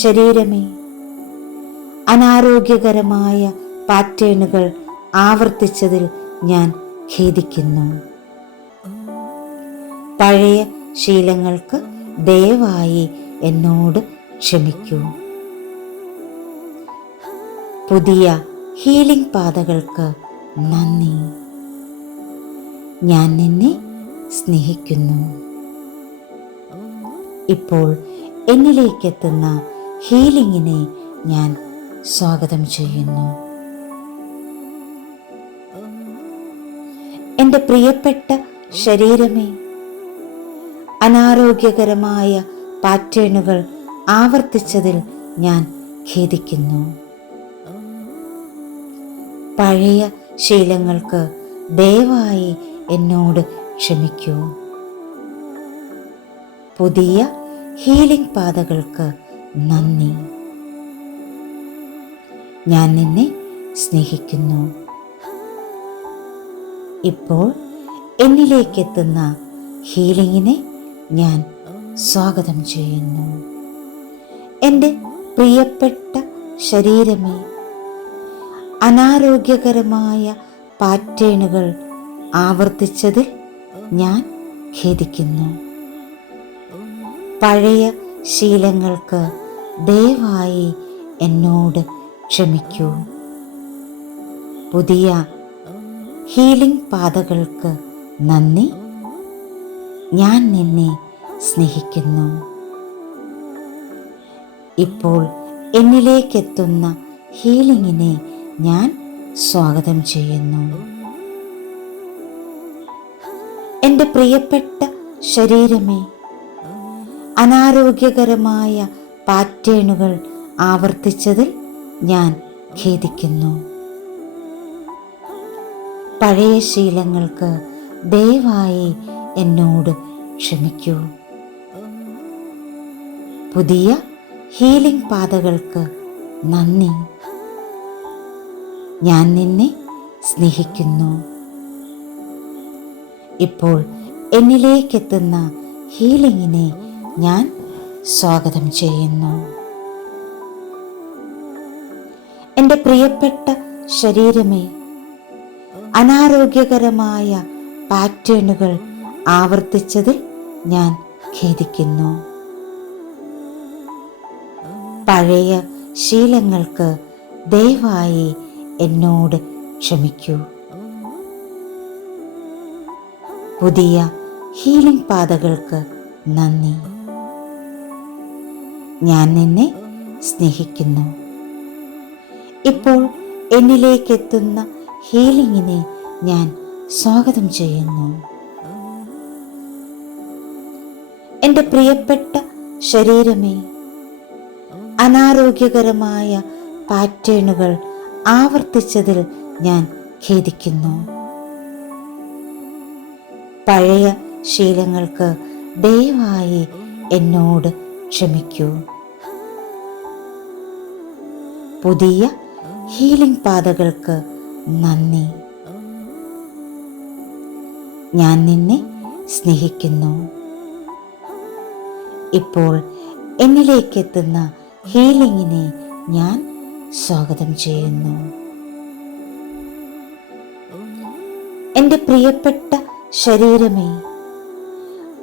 ശരീരമേ, അനാരോഗ്യകരമായ പാറ്റേണുകൾ ആവർത്തിച്ചതിൽ ഞാൻ ഖേദിക്കുന്നു. പഴയ ശീലങ്ങൾക്ക് ദയവായി എന്നോട് ക്ഷമിക്കൂ. പുതിയ ഹീലിംഗ് പാതകൾക്ക് നന്ദി. ഞാൻ നിന്നെ സ്നേഹിക്കുന്നു. ഇപ്പോൾ എന്നിലേക്കെത്തുന്ന ഹീലിംഗിനെ ഞാൻ സ്വാഗതം ചെയ്യുന്നു. എൻ്റെ പ്രിയപ്പെട്ട ശരീരമേ, അനാരോഗ്യകരമായ പാറ്റേണുകൾ ആവർത്തിച്ചതിൽ ഞാൻ ഖേദിക്കുന്നു. പഴയ ശീലങ്ങൾക്ക് ദയവായി എന്നോട് ക്ഷമിക്കൂ. പുതിയ ഹീലിംഗ് പാതകൾക്ക് നന്ദി. ഞാൻ നിന്നെ സ്നേഹിക്കുന്നു. ഇപ്പോൾ എന്നിലേക്കെത്തുന്ന ഹീലിംഗിനെ ഞാൻ സ്വാഗതം ചെയ്യുന്നു. എൻ്റെ പ്രിയപ്പെട്ട ശരീരമേ, അനാരോഗ്യകരമായ പാറ്റേണുകൾ ആവർത്തിച്ചതിൽ ഞാൻ ഖേദിക്കുന്നു. പഴയ ശീലങ്ങൾക്ക് ദയവായി എന്നോട് ക്ഷമിക്കൂ. പുതിയ ഹീലിംഗ് പാതകൾക്ക് നന്ദി. ഞാൻ നിന്നെ സ്നേഹിക്കുന്നു. ഇപ്പോൾ എന്നിലേക്കെത്തുന്ന ഹീലിംഗിനെ ഞാൻ സ്വാഗതം ചെയ്യുന്നു. എൻ്റെ പ്രിയപ്പെട്ട ശരീരമേ, അനാരോഗ്യകരമായ പാറ്റേണുകൾ ആവർത്തിച്ചതിൽ ഞാൻ ഖേദിക്കുന്നു. പഴയ ശീലങ്ങൾക്ക് ദയവായി എന്നോട് ക്ഷമിക്കൂ. പുതിയ ഹീലിംഗ് പാതകൾക്ക് നന്ദി. ഞാൻ നിന്നെ സ്നേഹിക്കുന്നു. ഇപ്പോൾ എന്നിലേക്കെത്തുന്ന ഹീലിംഗിനെ ഞാൻ സ്വാഗതം ചെയ്യുന്നു. എൻ്റെ പ്രിയപ്പെട്ട ശരീരമേ, അനാരോഗ്യകരമായ പാറ്റേണുകൾ ആവർത്തിച്ചതിൽ ഞാൻ ഖേദിക്കുന്നു. പഴയ ശീലങ്ങൾക്ക് ദയവായി എന്നോട് ക്ഷമിക്കൂ. പുതിയ ഹീലിംഗ് പാതകൾക്ക് നന്ദി. ഞാൻ നിന്നെ സ്നേഹിക്കുന്നു. ഇപ്പോൾ എന്നിലേക്കെത്തുന്ന ഹീലിംഗിനെ ഞാൻ സ്വാഗതം ചെയ്യുന്നു. എൻ്റെ പ്രിയപ്പെട്ട ശരീരമേ, അനാരോഗ്യകരമായ പാറ്റേണുകൾ ആവർത്തിച്ചതിൽ ഞാൻ ഖേദിക്കുന്നു. പഴയ ശീലങ്ങൾക്ക് ദയവായി എന്നോട് ക്ഷമിക്കൂ. പുതിയ ഹീലിംഗ് പാതകൾക്ക് നന്ദി. ഞാൻ നിന്നെ സ്നേഹിക്കുന്നു. ഇപ്പോൾ എന്നിലേക്കെത്തുന്ന ഹീലിംഗിനെ ഞാൻ സ്വാഗതം ചെയ്യുന്നു. എൻ്റെ പ്രിയപ്പെട്ട ശരീരമേ,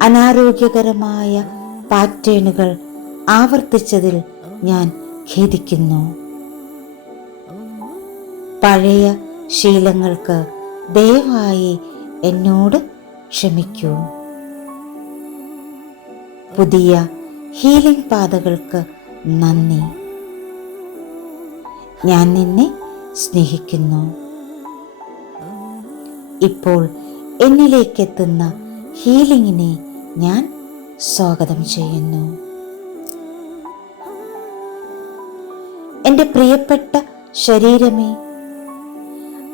അനാരോഗ്യകരമായ പാറ്റേണുകൾ ആവർത്തിച്ചതിൽ ഞാൻ ഖേദിക്കുന്നു. പഴയ ശീലങ്ങൾക്ക് ദയവായി എന്നോട് ക്ഷമിക്കൂ. പുതിയ ഹീലിംഗ് പാതകൾക്ക് നന്ദി. ഞാൻ നിന്നെ സ്നേഹിക്കുന്നു. ഇപ്പോൾ എന്നിലേക്കെത്തുന്ന ഹീലിംഗിനെ ഞാൻ സ്വാഗതം ചെയ്യുന്നു. എൻ്റെ പ്രിയപ്പെട്ട ശരീരമേ,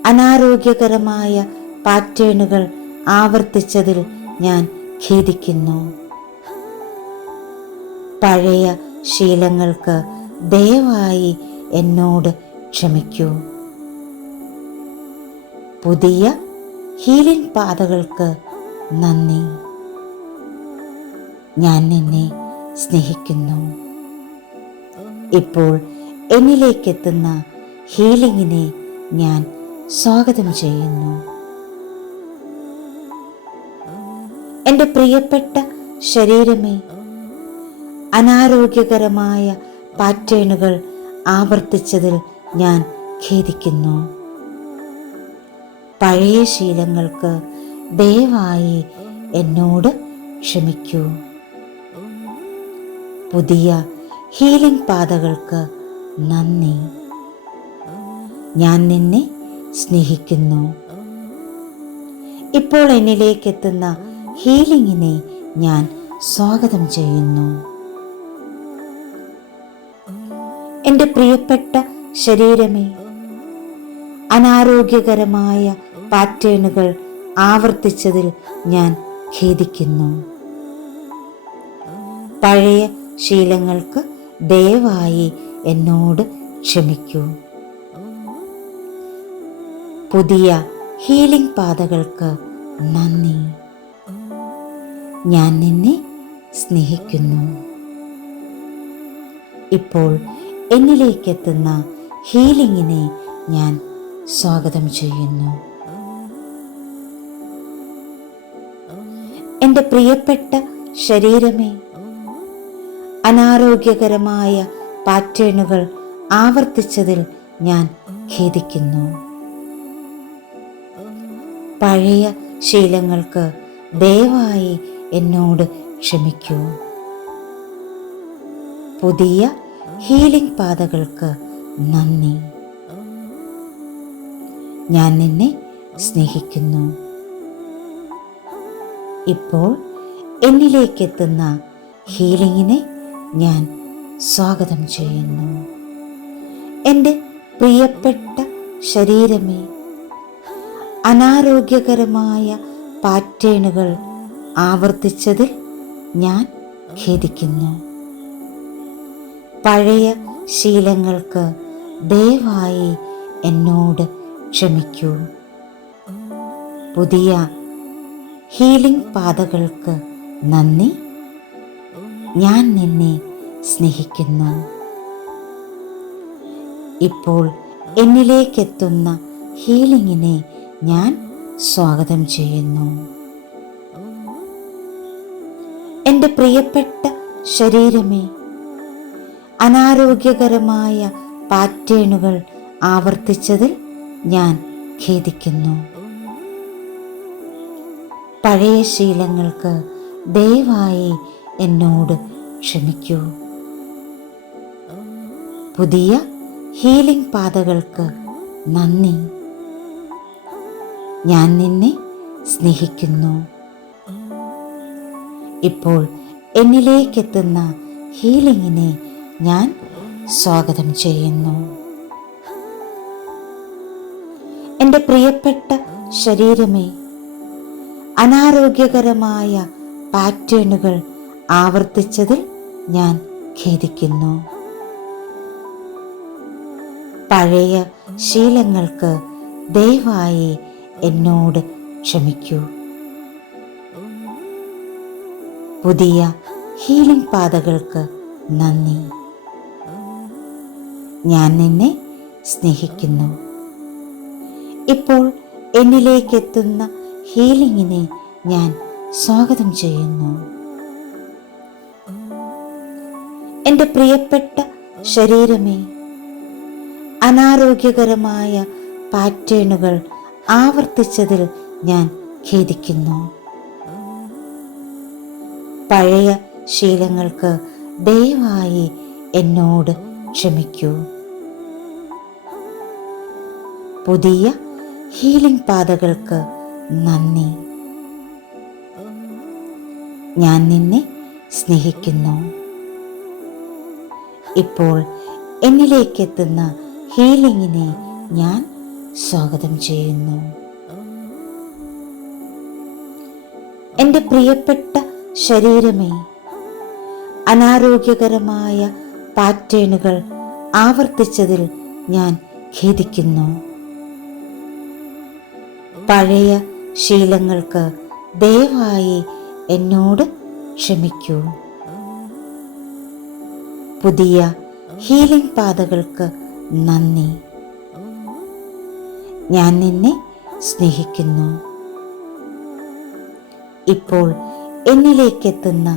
അനാരോഗ്യകരമായ പാറ്റേണുകൾ ആവർത്തിച്ചതിൽ ഞാൻ ഖേദിക്കുന്നു. പഴയ ശീലങ്ങൾക്ക് ദയവായി എന്നോട് ക്ഷമിക്കൂ. പുതിയ ഹീലിംഗ് പാതകൾക്ക് നന്ദി. ഞാൻ നിന്നെ സ്നേഹിക്കുന്നു. ഇപ്പോൾ എന്നിലേക്കെത്തുന്ന ഹീലിംഗിനെ ഞാൻ സ്വാഗതം ചെയ്യുന്നു. എൻ്റെ പ്രിയപ്പെട്ട ശരീരമേ, അനാരോഗ്യകരമായ പാറ്റേണുകൾ ആവർത്തിച്ചതിൽ ഞാൻ ഖേദിക്കുന്നു. പഴയ ശീലങ്ങൾക്ക് ദയവായി എന്നോട് ക്ഷമിക്കൂ. പുതിയ ഹീലിംഗ് പാതകൾക്ക് നന്ദി. ഞാൻ നിന്നെ സ്നേഹിക്കുന്നു. ഇപ്പോൾ എന്നിലേക്കെത്തുന്ന ഹീലിംഗിനെ ഞാൻ സ്വാഗതം ചെയ്യുന്നു. എൻ്റെ പ്രിയപ്പെട്ട ശരീരമേ, അനാരോഗ്യകരമായ പാറ്റേണുകൾ ആവർത്തിച്ചതിൽ ഞാൻ ഖേദിക്കുന്നു. പഴയ ശീലങ്ങൾക്ക് ദയവായി എന്നോട് ക്ഷമിക്കൂ. പുതിയ ഹീലിംഗ് പാതകൾക്ക് നന്ദി. ഞാൻ നിന്നെ സ്നേഹിക്കുന്നു. ഇപ്പോൾ എന്നിലേക്കെത്തുന്ന ഹീലിംഗിനെ ഞാൻ സ്വാഗതം ചെയ്യുന്നു. എൻ്റെ പ്രിയപ്പെട്ട ശരീരമേ, അനാരോഗ്യകരമായ പാറ്റേണുകൾ ആവർത്തിച്ചതിൽ ഞാൻ ഖേദിക്കുന്നു. പഴയ ശീലങ്ങൾക്ക് ദയവായി എന്നോട് ക്ഷമിക്കൂ. പുതിയ ഹീലിംഗ് പാതകൾക്ക് നന്ദി. ഞാൻ നിന്നെ സ്നേഹിക്കുന്നു. ഇപ്പോൾ എന്നിലേക്കെത്തുന്ന ഹീലിംഗിനെ ഞാൻ സ്വാഗതം ചെയ്യുന്നു. എൻ്റെ പ്രിയപ്പെട്ട ശരീരമേ, അനാരോഗ്യകരമായ പാറ്റേണുകൾ ആവർത്തിച്ചതിൽ ഞാൻ ഖേദിക്കുന്നു. പഴയ ശീലങ്ങൾക്ക് ദയവായി എന്നോട് ക്ഷമിക്കൂ. പുതിയ ഹീലിംഗ് പാതകൾക്ക് നന്ദി. ഞാൻ നിന്നെ സ്നേഹിക്കുന്നു. ഇപ്പോൾ എന്നിലേക്കെത്തുന്ന ഹീലിംഗിനെ ഞാൻ സ്വാഗതം ചെയ്യുന്നു. എൻ്റെ പ്രിയപ്പെട്ട ശരീരമേ, അനാരോഗ്യകരമായ പാറ്റേണുകൾ ആവർത്തിച്ചതിൽ ഞാൻ ഖേദിക്കുന്നു. പഴയ ശീലങ്ങൾക്ക് ദയവായി എന്നോട് ക്ഷമിക്കൂ. പുതിയ ഹീലിംഗ് പാതകൾക്ക് നന്ദി. ഞാൻ നിന്നെ സ്നേഹിക്കുന്നു. ഇപ്പോൾ എന്നിലേക്കെത്തുന്ന ഹീലിംഗിനെ ഞാൻ സ്വാഗതം ചെയ്യുന്നു. എൻ്റെ പ്രിയപ്പെട്ട ശരീരമേ, അനാരോഗ്യകരമായ പാറ്റേണുകൾ ആവർത്തിച്ചതിൽ ഞാൻ ഖേദിക്കുന്നു. പഴയ ശീലങ്ങൾക്ക് ദയവായി എന്നോട് ക്ഷമിക്കൂ. പുതിയ ഹീലിംഗ് പാതകൾക്ക് നന്ദി. ഞാൻ നിന്നെ സ്നേഹിക്കുന്നു. ഇപ്പോൾ എന്നിലേക്കെത്തുന്ന ഹീലിംഗിനെ ഞാൻ സ്വാഗതം ചെയ്യുന്നു. എൻ്റെ പ്രിയപ്പെട്ട ശരീരമേ, അനാരോഗ്യകരമായ പാറ്റേണുകൾ ആവർത്തിച്ചതിൽ ഞാൻ ഖേദിക്കുന്നു. പഴയ ശീലങ്ങൾക്ക് ദയവായി എന്നോട് ക്ഷമിക്കൂ. പുതിയ ഹീലിംഗ് പാതകൾക്ക് നന്ദി. ഞാൻ നിന്നെ സ്നേഹിക്കുന്നു. ഇപ്പോൾ എന്നിലേക്കെത്തുന്ന ഹീലിംഗിനെ ഞാൻ സ്വാഗതം ചെയ്യുന്നു. എൻ്റെ പ്രിയപ്പെട്ട ശരീരമേ, അനാരോഗ്യകരമായ പാറ്റേണുകൾ ആവർത്തിച്ചതിൽ ഞാൻ ഖേദിക്കുന്നു. പഴയ ശീലങ്ങൾക്ക് ദയവായി എന്നോട് ക്ഷമിക്കൂ. പുതിയ ഹീലിംഗ് പാതകൾക്ക് നന്ദി. ഞാൻ നിന്നെ സ്നേഹിക്കുന്നു. ഇപ്പോൾ എന്നിലേക്കെത്തുന്ന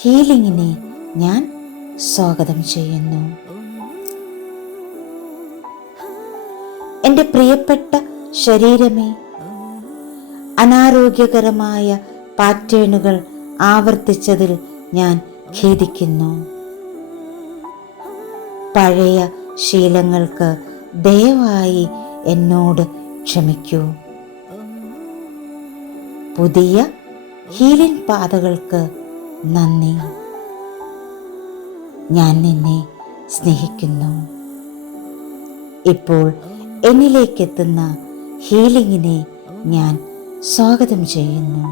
ഹീലിങ്ങിനെ ഞാൻ സ്വാഗതം ചെയ്യുന്നു. എൻ്റെ പ്രിയപ്പെട്ട ശരീരമേ, അനാരോഗ്യകരമായ പാറ്റേണുകൾ ആവർത്തിച്ചതിൽ ഞാൻ ഖേദിക്കുന്നു. പഴയ ശീലങ്ങൾക്ക് ദയവായി എന്നോട് ക്ഷമിക്കൂ. പുതിയ ഹീലിംഗ് പാതകൾക്ക് നന്ദി. ഞാൻ നിന്നെ സ്നേഹിക്കുന്നു. ഇപ്പോൾ എന്നിലേക്കെത്തുന്ന ഹീലിങ്ങിനെ ഞാൻ സ്വാഗതം ചെയ്യുന്നു.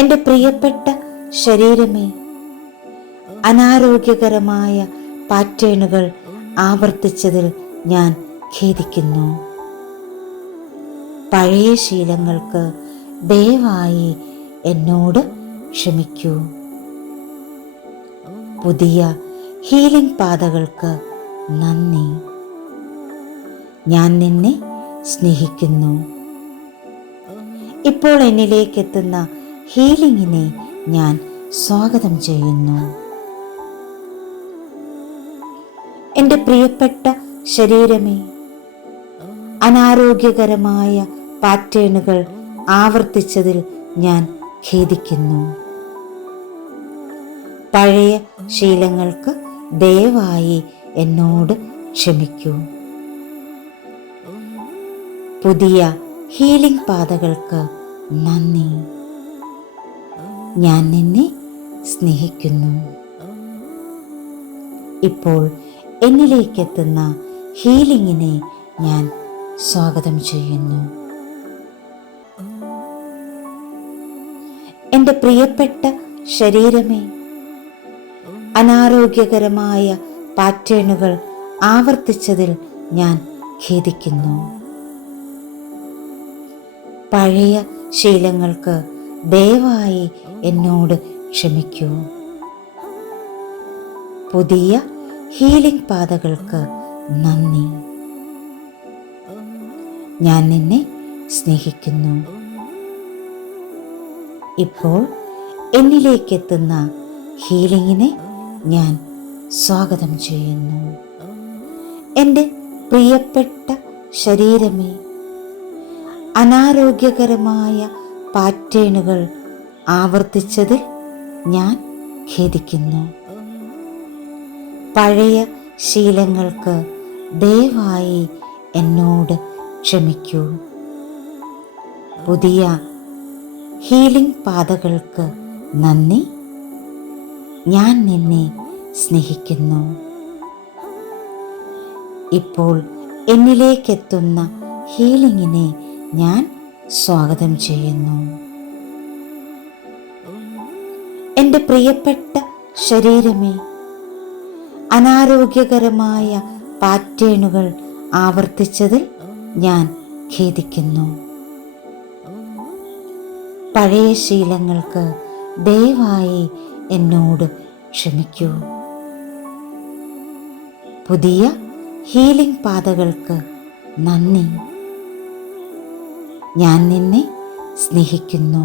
എൻ്റെ പ്രിയപ്പെട്ട ശരീരമേ, അനാരോഗ്യകരമായ പാറ്റേണുകൾ ആവർത്തിച്ചതിൽ ഞാൻ ഖേദിക്കുന്നു. പഴയ ശീലങ്ങൾക്ക് ദയവായി എന്നോട് ക്ഷമിക്കൂ. പുതിയ ഹീലിംഗ് പാതകൾക്ക് നന്ദി. ഞാൻ നിന്നെ സ്നേഹിക്കുന്നു. ഇപ്പോൾ എന്നിലേക്കെത്തുന്ന ഹീലിങ്ങിനെ ഞാൻ സ്വാഗതം ചെയ്യുന്നു. എൻ്റെ പ്രിയപ്പെട്ട ശരീരമേ, അനാരോഗ്യകരമായ പാറ്റേണുകൾ ആവർത്തിച്ചതിൽ ഞാൻ ഖേദിക്കുന്നു. പഴയ ശീലങ്ങൾക്ക് ദയവായി എന്നോട് ക്ഷമിക്കൂ. പുതിയ ഹീലിംഗ് പാതകൾക്ക് നന്ദി. ഞാൻ നിന്നെ സ്നേഹിക്കുന്നു. ഇപ്പോൾ എന്നിലേക്കെത്തുന്ന ഹീലിങ്ങിനെ ഞാൻ സ്വാഗതം ചെയ്യുന്നു. എൻ്റെ പ്രിയപ്പെട്ട ശരീരമേ, അനാരോഗ്യകരമായ പാറ്റേണുകൾ ആവർത്തിച്ചതിൽ ഞാൻ ഖേദിക്കുന്നു. പഴയ ശീലങ്ങൾക്ക് ദയവായി എന്നോട് ക്ഷമിക്കൂ. പുതിയ ഹീലിംഗ് പാതകൾക്ക് നന്ദി. ഞാൻ നിന്നെ സ്നേഹിക്കുന്നു. ഇപ്പോൾ എന്നിലേക്കെത്തുന്ന ഹീലിങ്ങിനെ ഞാൻ സ്വാഗതം ചെയ്യുന്നു. എൻ്റെ പ്രിയപ്പെട്ട ശരീരമേ, അനാരോഗ്യകരമായ പാറ്റേണുകൾ ആവർത്തിച്ചതിൽ ഞാൻ ഖേദിക്കുന്നു. പഴയ ശീലങ്ങൾക്ക് ദയവായി എന്നോട് ക്ഷമിക്കൂ. പുതിയ ഹീലിംഗ് പാതകൾക്ക് നന്ദി. ഞാൻ നിന്നെ സ്നേഹിക്കുന്നു. ഇപ്പോൾ എന്നിലേക്കെത്തുന്ന ഹീലിങ്ങിനെ ഞാൻ സ്വാഗതം ചെയ്യുന്നു. എൻ്റെ പ്രിയപ്പെട്ട ശരീരമേ, അനാരോഗ്യകരമായ പാറ്റേണുകൾ ആവർത്തിച്ചതിൽ ഞാൻ ഖേദിക്കുന്നു. പഴയ ശീലങ്ങൾക്ക് ദയവായി എന്നോട് ക്ഷമിക്കൂ. പുതിയ ഹീലിംഗ് പാതകൾക്ക് നന്ദി. ഞാൻ നിന്നെ സ്നേഹിക്കുന്നു.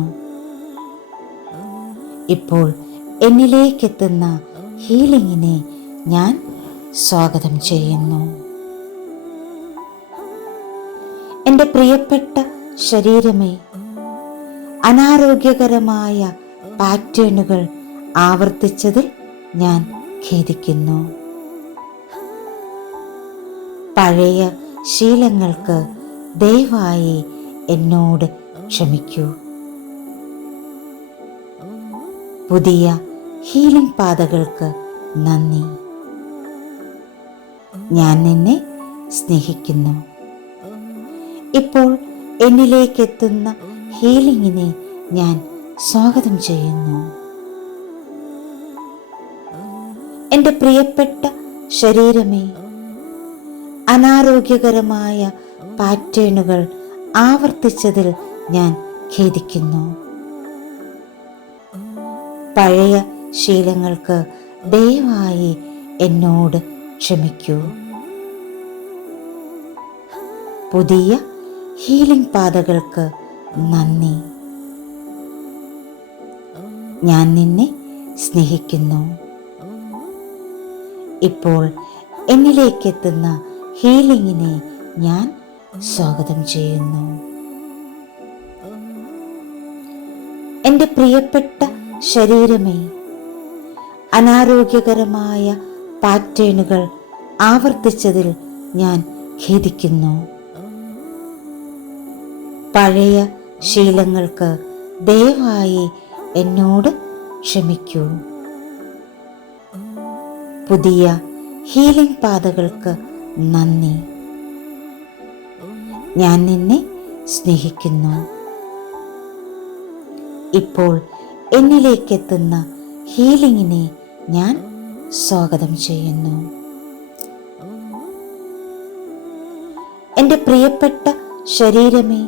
ഇപ്പോൾ എന്നിലേക്കെത്തുന്ന ഹീലിങ്ങിനെ ഞാൻ സ്വാഗതം ചെയ്യുന്നു. എൻ്റെ പ്രിയപ്പെട്ട ശരീരമേ, അനാരോഗ്യകരമായ പാറ്റേണുകൾ ആവർത്തിച്ചതിൽ ഞാൻ ഖേദിക്കുന്നു. പഴയ ശീലങ്ങൾക്ക് ദയവായി എന്നോട് ക്ഷമിക്കൂ. പുതിയ ഹീലിംഗ് പാതകൾക്ക് നന്ദി. ഞാൻ നിന്നെ സ്നേഹിക്കുന്നു. ഇപ്പോൾ എന്നിലേക്കെത്തുന്ന ഹീലിങ്ങിനെ ഞാൻ സ്വാഗതം ചെയ്യുന്നു. എൻ്റെ പ്രിയപ്പെട്ട ശരീരമേ, അനാരോഗ്യകരമായ പാറ്റേണുകൾ ആവർത്തിച്ചതിൽ ഞാൻ ഖേദിക്കുന്നു. പഴയ ശീലങ്ങൾക്ക് ദയവായി എന്നോട് ക്ഷമിക്കൂ. പുതിയ ഹീലിംഗ് പാതകൾക്ക് നന്ദി. ഞാൻ നിന്നെ സ്നേഹിക്കുന്നു. ഇപ്പോൾ എന്നിലേക്കെത്തുന്ന ഹീലിങ്ങിനെ ഞാൻ സ്വാഗതം ചെയ്യുന്നു. എൻ്റെ പ്രിയപ്പെട്ട ശരീരമേ, അനാരോഗ്യകരമായ പാറ്റേണുകൾ ആവർത്തിച്ചതിൽ ഞാൻ ഖേദിക്കുന്നു. പഴയ ശീലങ്ങൾക്ക് ദയവായി എന്നോട് ക്ഷമിക്കൂ. പുതിയ ഹീലിംഗ് പാതകൾക്ക് നന്ദി. ഞാൻ നിന്നെ സ്നേഹിക്കുന്നു. ഇപ്പോൾ എന്നിലേക്കെത്തുന്ന ഹീലിങ്ങിനെ ഞാൻ സ്വാഗതം ചെയ്യുന്നു. എൻ്റെ പ്രിയപ്പെട്ട ശരീരമേ,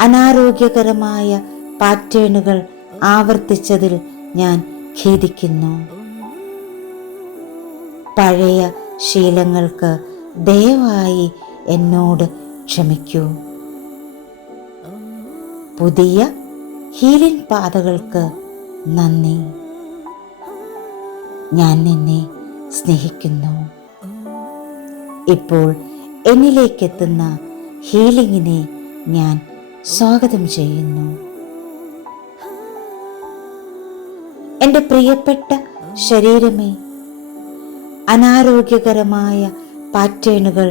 അനാരോഗ്യകരമായ പാറ്റേണുകൾ ആവർത്തിച്ചതിൽ ഞാൻ ഖേദിക്കുന്നു. പഴയ ശീലങ്ങൾക്ക് ദയവായി എന്നോട് ക്ഷമിക്കൂ. പുതിയ ഹീലിംഗ് പാതകൾക്ക് നന്ദി. ഞാൻ നിന്നെ സ്നേഹിക്കുന്നു. ഇപ്പോൾ എന്നിലേക്കെത്തുന്ന ഹീലിങ്ങിനെ ഞാൻ സ്വാഗതം ചെയ്യുന്നു. എൻ്റെ പ്രിയപ്പെട്ട ശരീരമേ, അനാരോഗ്യകരമായ പാറ്റേണുകൾ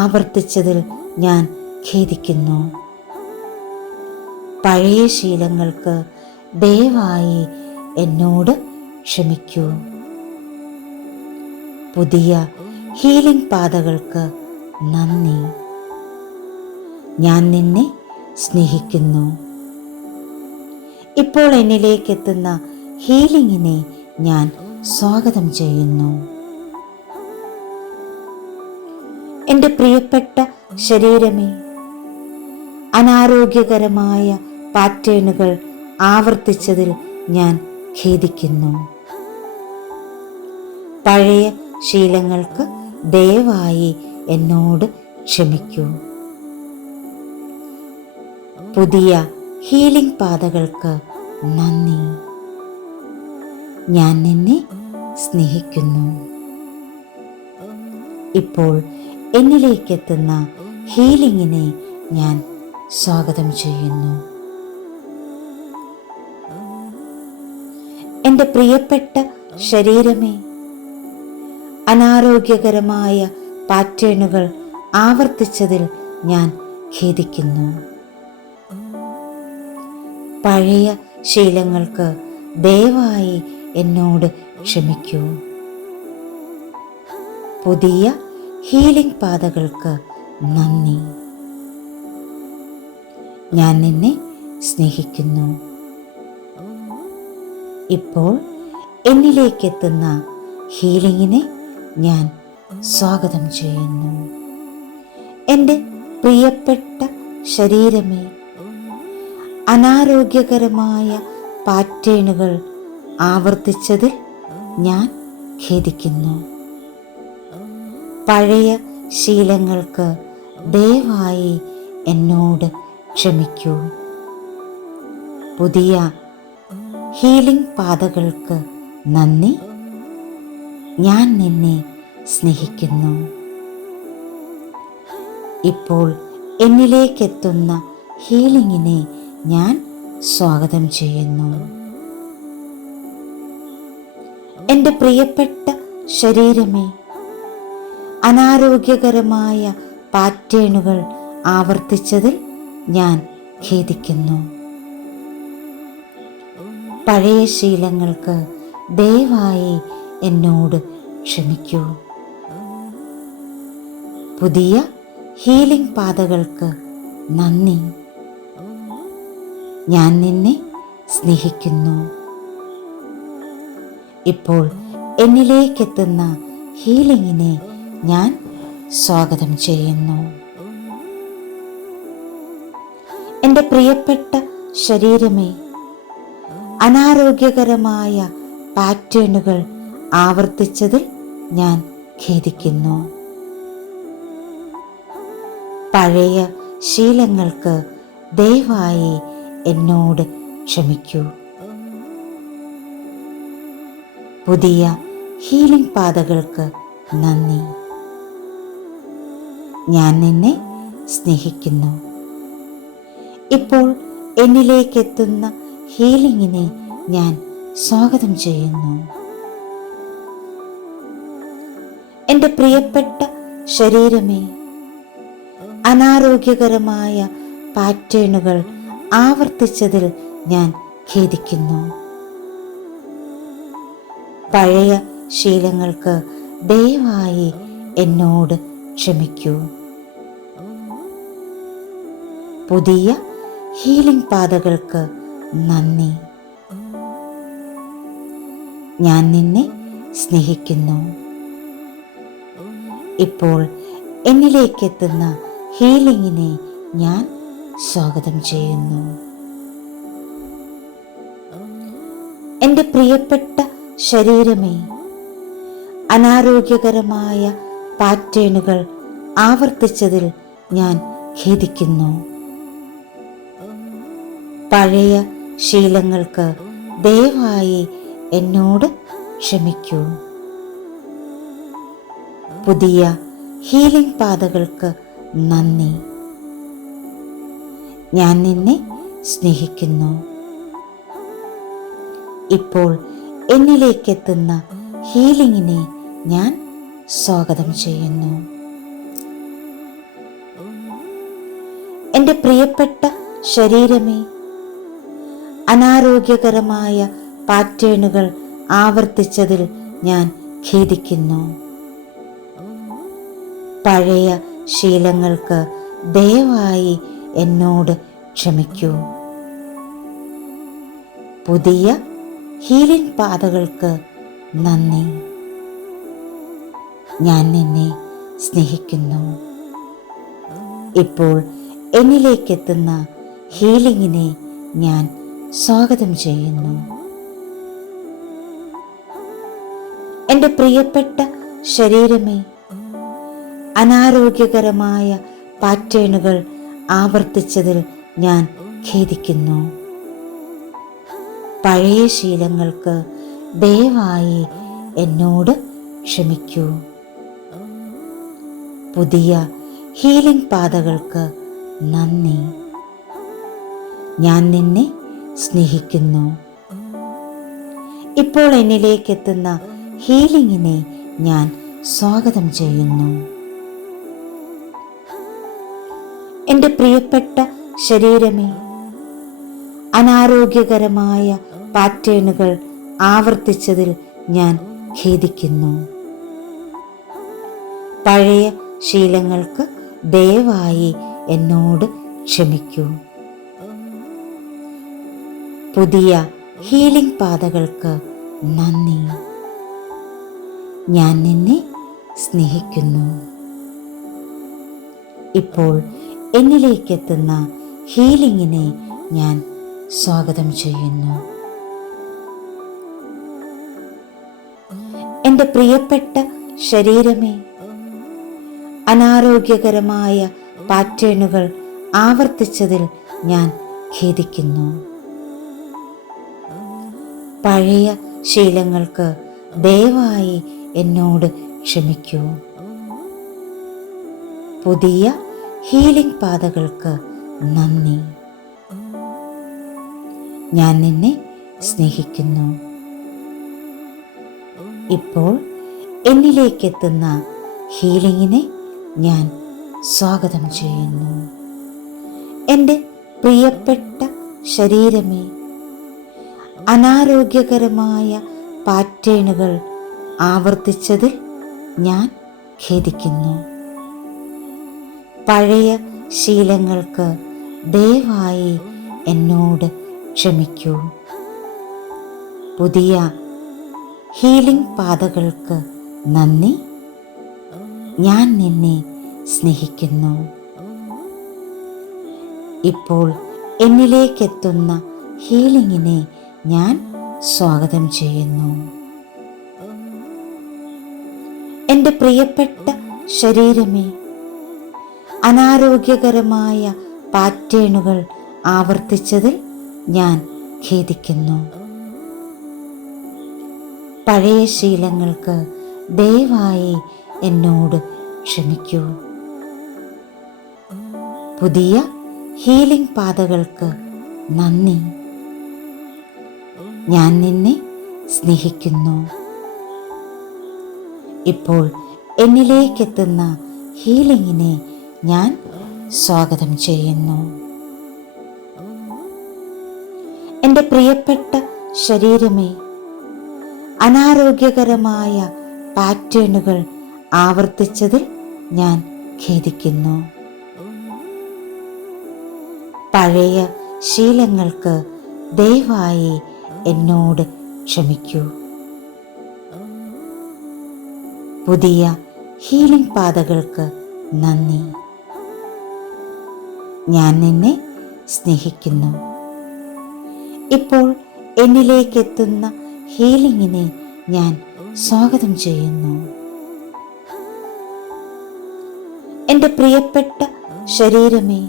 ആവർത്തിച്ചതിൽ ഞാൻ ഖേദിക്കുന്നു. പഴയ ശീലങ്ങൾക്ക് ദയവായി എന്നോട് ക്ഷമിക്കൂ. പുതിയ ഹീലിംഗ് പാതകൾക്ക് നന്ദി. ഞാൻ നിന്നെ സ്നേഹിക്കുന്നു. ഇപ്പോൾ എന്നിലേക്കെത്തുന്ന ഹീലിങ്ങിനെ ഞാൻ സ്വാഗതം ചെയ്യുന്നു. എൻ്റെ പ്രിയപ്പെട്ട ശരീരമേ, അനാരോഗ്യകരമായ പാറ്റേണുകൾ ആവർത്തിച്ചതിൽ ഞാൻ ഖേദിക്കുന്നു. പഴയ ശീലങ്ങൾക്ക് ദയവായി എന്നോട് ക്ഷമിക്കൂ. പുതിയ ഹീലിംഗ് പാതകൾക്ക് നന്ദി. ഞാൻ നിന്നെ സ്നേഹിക്കുന്നു. ഇപ്പോൾ എന്നിലേക്കെത്തുന്ന ഹീലിങ്ങിനെ ഞാൻ സ്വാഗതം ചെയ്യുന്നു. എൻ്റെ പ്രിയപ്പെട്ട ശരീരമേ, അനാരോഗ്യകരമായ പാറ്റേണുകൾ ആവർത്തിച്ചതിൽ ഞാൻ ഖേദിക്കുന്നു. പഴയ ശീലങ്ങൾക്ക് ദയവായി എന്നോട് ക്ഷമിക്കൂ. പുതിയ ഹീലിംഗ് പാതകൾക്ക് നന്ദി. ഞാൻ നിന്നെ സ്നേഹിക്കുന്നു. ഇപ്പോൾ എന്നിലേക്കെത്തുന്ന ഹീലിങ്ങിനെ ഞാൻ സ്വാഗതം ചെയ്യുന്നു. എൻ്റെ പ്രിയപ്പെട്ട ശരീരമേ, അനാരോഗ്യകരമായ പാറ്റേണുകൾ ആവർത്തിച്ചതിൽ ഞാൻ ഖേദിക്കുന്നു. പഴയ ശീലങ്ങൾക്ക് ദയവായി എന്നോട് ക്ഷമിക്കൂ. പുതിയ ഹീലിംഗ് പാതകൾക്ക് നന്ദി. ഞാൻ നിന്നെ സ്നേഹിക്കുന്നു. ഇപ്പോൾ എന്നിലേക്കെത്തുന്ന ഹീലിങ്ങിനെ ഞാൻ സ്വാഗതം ചെയ്യുന്നു. എൻ്റെ പ്രിയപ്പെട്ട ശരീരമേ, അനാരോഗ്യകരമായ പാറ്റേണുകൾ ആവർത്തിച്ചതിൽ ഞാൻ ഖേദിക്കുന്നു. പഴയ ശീലങ്ങൾക്ക് ദയവായി എന്നോട് ക്ഷമിക്കൂ. പുതിയ ഹീലിംഗ് പാതകൾക്ക് നന്ദി. ഞാൻ നിന്നെ സ്നേഹിക്കുന്നു. ഇപ്പോൾ എന്നിലേക്കെത്തുന്ന ഹീലിങ്ങിനെ ഞാൻ സ്വാഗതം ചെയ്യുന്നു. എൻ്റെ പ്രിയപ്പെട്ട ശരീരമേ, അനാരോഗ്യകരമായ പാറ്റേണുകൾ ആവർത്തിച്ചതിൽ ഞാൻ ഖേദിക്കുന്നു. പഴയ ശീലങ്ങൾക്ക് ദയവായി എന്നോട് ക്ഷമിക്കൂ. പുതിയ ഹീലിംഗ് പാതകൾക്ക് നന്ദി. ഞാൻ നിന്നെ സ്നേഹിക്കുന്നു. ഇപ്പോൾ എന്നിലേക്കെത്തുന്ന ഹീലിംഗിനെ ഞാൻ സ്വാഗതം ചെയ്യുന്നു. എൻ്റെ പ്രിയപ്പെട്ട ശരീരമേ, അനാരോഗ്യകരമായ പാറ്റേണുകൾ ആവർത്തിച്ചതിൽ ഞാൻ ഖേദിക്കുന്നു. പഴയ ശീലങ്ങൾക്ക് ദയവായി എന്നോട് ക്ഷമിക്കൂ. പുതിയ ഹീലിംഗ് പാതകൾക്ക് നന്ദി. ഞാൻ നിന്നെ സ്നേഹിക്കുന്നു. ഇപ്പോൾ എന്നിലേക്കെത്തുന്ന ഹീലിംഗിനെ ഞാൻ സ്വാഗതം ചെയ്യുന്നു. എൻ്റെ പ്രിയപ്പെട്ട ശരീരമേ, അനാരോഗ്യകരമായ പാറ്റേണുകൾ ആവർത്തിച്ചതിൽ ഞാൻ ഖേദിക്കുന്നു. പഴയ ശീലങ്ങൾക്ക് ദയവായി എന്നോട് ക്ഷമിക്കൂ. പുതിയ ഹീലിംഗ് പാതകൾക്ക് നന്ദി. ഞാൻ നിന്നെ സ്നേഹിക്കുന്നു. ഇപ്പോൾ എന്നിലേക്കെത്തുന്ന ഹീലിംഗിനെ ഞാൻ സ്വാഗതം ചെയ്യുന്നു. എൻ്റെ പ്രിയപ്പെട്ട ശരീരമേ, അനാരോഗ്യകരമായ പാറ്റേണുകൾ ആവർത്തിച്ചതിൽ ഞാൻ ഖേദിക്കുന്നു. പഴയ ശീലങ്ങൾക്ക് ദയവായി എന്നോട് ക്ഷമിക്കൂ. പുതിയ ഹീലിംഗ് പാതകൾക്ക് നന്ദി. ഞാൻ നിന്നെ സ്നേഹിക്കുന്നു. ഇപ്പോൾ എന്നിലേക്കെത്തുന്ന ഹീലിംഗിനെ ഞാൻ സ്വാഗതം ചെയ്യുന്നു. എൻ്റെ പ്രിയപ്പെട്ട ശരീരമേ, അനാരോഗ്യകരമായ പാറ്റേണുകൾ ആവർത്തിച്ചതിൽ ഞാൻ ഖേദിക്കുന്നു. പഴയ ശീലങ്ങൾക്ക് ദയവായി എന്നോട് ക്ഷമിക്കൂ. പുതിയ ഹീലിംഗ് പാതകൾക്ക് നന്ദി. ഞാൻ നിന്നെ സ്നേഹിക്കുന്നു. ഇപ്പോൾ എന്നിലേക്കെത്തുന്ന ഹീലിംഗിനെ ഞാൻ സ്വാഗതം ചെയ്യുന്നു. എൻ്റെ പ്രിയപ്പെട്ട ശരീരമേ, അനാരോഗ്യകരമായ പാറ്റേണുകൾ ആവർത്തിച്ചതിൽ ഞാൻ ഖേദിക്കുന്നു. പഴയ ശീലങ്ങൾക്ക് ദയവായി എന്നോട് ക്ഷമിക്കൂ. പുതിയ ഹീലിംഗ് പാതകൾക്ക് നന്ദി. ഞാൻ നിന്നെ സ്നേഹിക്കുന്നു. ഇപ്പോൾ എന്നിലേക്കെത്തുന്ന ഹീലിംഗിനെ ഞാൻ സ്വാഗതം ചെയ്യുന്നു. എൻ്റെ പ്രിയപ്പെട്ട ശരീരമേ, അനാരോഗ്യകരമായ പാറ്റേണുകൾ ആവർത്തിച്ചതിൽ ഞാൻ ഖേദിക്കുന്നു. പഴയ ശീലങ്ങൾക്ക് ദയവായി എന്നോട് ക്ഷമിക്കൂ. പുതിയ ഹീലിംഗ് പാതകൾക്ക് നന്ദി. ഞാൻ നിന്നെ സ്നേഹിക്കുന്നു. ഇപ്പോൾ എന്നിലേക്കെത്തുന്ന ഹീലിംഗിനെ ഞാൻ സ്വാഗതം ചെയ്യുന്നു. എൻ്റെ പ്രിയപ്പെട്ട ശരീരമേ, അനാരോഗ്യകരമായ പാറ്റേണുകൾ ആവർത്തിച്ചതിൽ ഞാൻ ഖേദിക്കുന്നു. പഴയ ശീലങ്ങൾക്ക് ദയവായി എന്നോട് ക്ഷമിക്കൂ. പുതിയ ഹീലിംഗ് പാതകൾക്ക് നന്ദി. ഞാൻ നിന്നെ സ്നേഹിക്കുന്നു. ഇപ്പോൾ എന്നിലേക്കെത്തുന്ന ഹീലിംഗിനെ ഞാൻ സ്വാഗതം ചെയ്യുന്നു. എൻ്റെ പ്രിയപ്പെട്ട ശരീരമേ, അനാരോഗ്യകരമായ പാറ്റേണുകൾ ആവർത്തിച്ചതിൽ ഞാൻ ഖേദിക്കുന്നു. പഴയ ശീലങ്ങൾക്ക് ദയവായി എന്നോട് ക്ഷമിക്കൂ. പുതിയ ഹീലിംഗ് പാതകൾക്ക് നന്ദി. ഞാൻ നിന്നെ സ്നേഹിക്കുന്നു. ഇപ്പോൾ എന്നിലേക്കെത്തുന്ന ഹീലിംഗിനെ ഞാൻ സ്വാഗതം ചെയ്യുന്നു. എൻ്റെ പ്രിയപ്പെട്ട ശരീരമേ, അനാരോഗ്യകരമായ പാറ്റേണുകൾ ആവർത്തിച്ചതിൽ ഞാൻ ഖേദിക്കുന്നു. പഴയ ശീലങ്ങൾക്ക് ദയവായി എന്നോട് ക്ഷമിക്കൂ. പുതിയ ഹീലിംഗ് പാതകൾക്ക് നന്ദി. ഞാൻ നിന്നെ സ്നേഹിക്കുന്നു. ഇപ്പോൾ എന്നിലേക്കെത്തുന്ന ഹീലിംഗിനെ ഞാൻ സ്വാഗതം ചെയ്യുന്നു. എൻ്റെ പ്രിയപ്പെട്ട ശരീരമേ,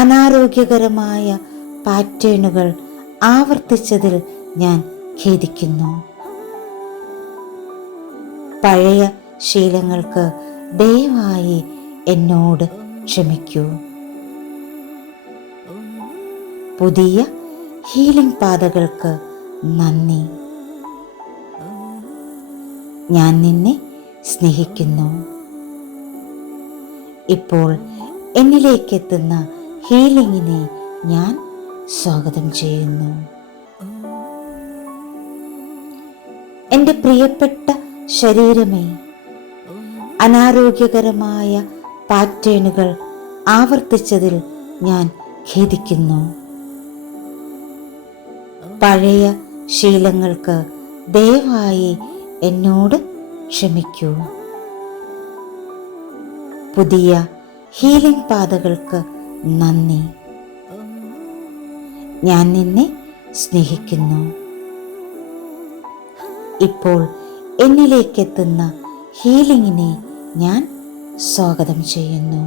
അനാരോഗ്യകരമായ പാറ്റേണുകൾ ആവർത്തിച്ചതിൽ ഞാൻ ഖേദിക്കുന്നു. പഴയ ശീലങ്ങൾക്ക് ദയവായി എന്നോട് ക്ഷമിക്കൂ. പുതിയ ഹീലിംഗ് പാതകൾക്ക് നന്ദി. ഞാൻ നിന്നെ സ്നേഹിക്കുന്നു. ഇപ്പോൾ എന്നിലേക്കെത്തുന്ന ഹീലിംഗിനെ ഞാൻ സ്വാഗതം ചെയ്യുന്നു. എൻ്റെ പ്രിയപ്പെട്ട ശരീരമേ, അനാരോഗ്യകരമായ പാറ്റേണുകൾ ആവർത്തിച്ചതിൽ ഞാൻ ഖേദിക്കുന്നു. പഴയ ശീലങ്ങൾക്ക് ദയവായി എന്നോട് ക്ഷമിക്കൂ. പുതിയ ഹീലിംഗ് പാതകൾക്ക് നന്ദി. ഞാൻ നിന്നെ സ്നേഹിക്കുന്നു. ഇപ്പോൾ എന്നിലേക്കെത്തുന്ന ഹീലിംഗിനെ ഞാൻ സ്വാഗതം ചെയ്യുന്നു.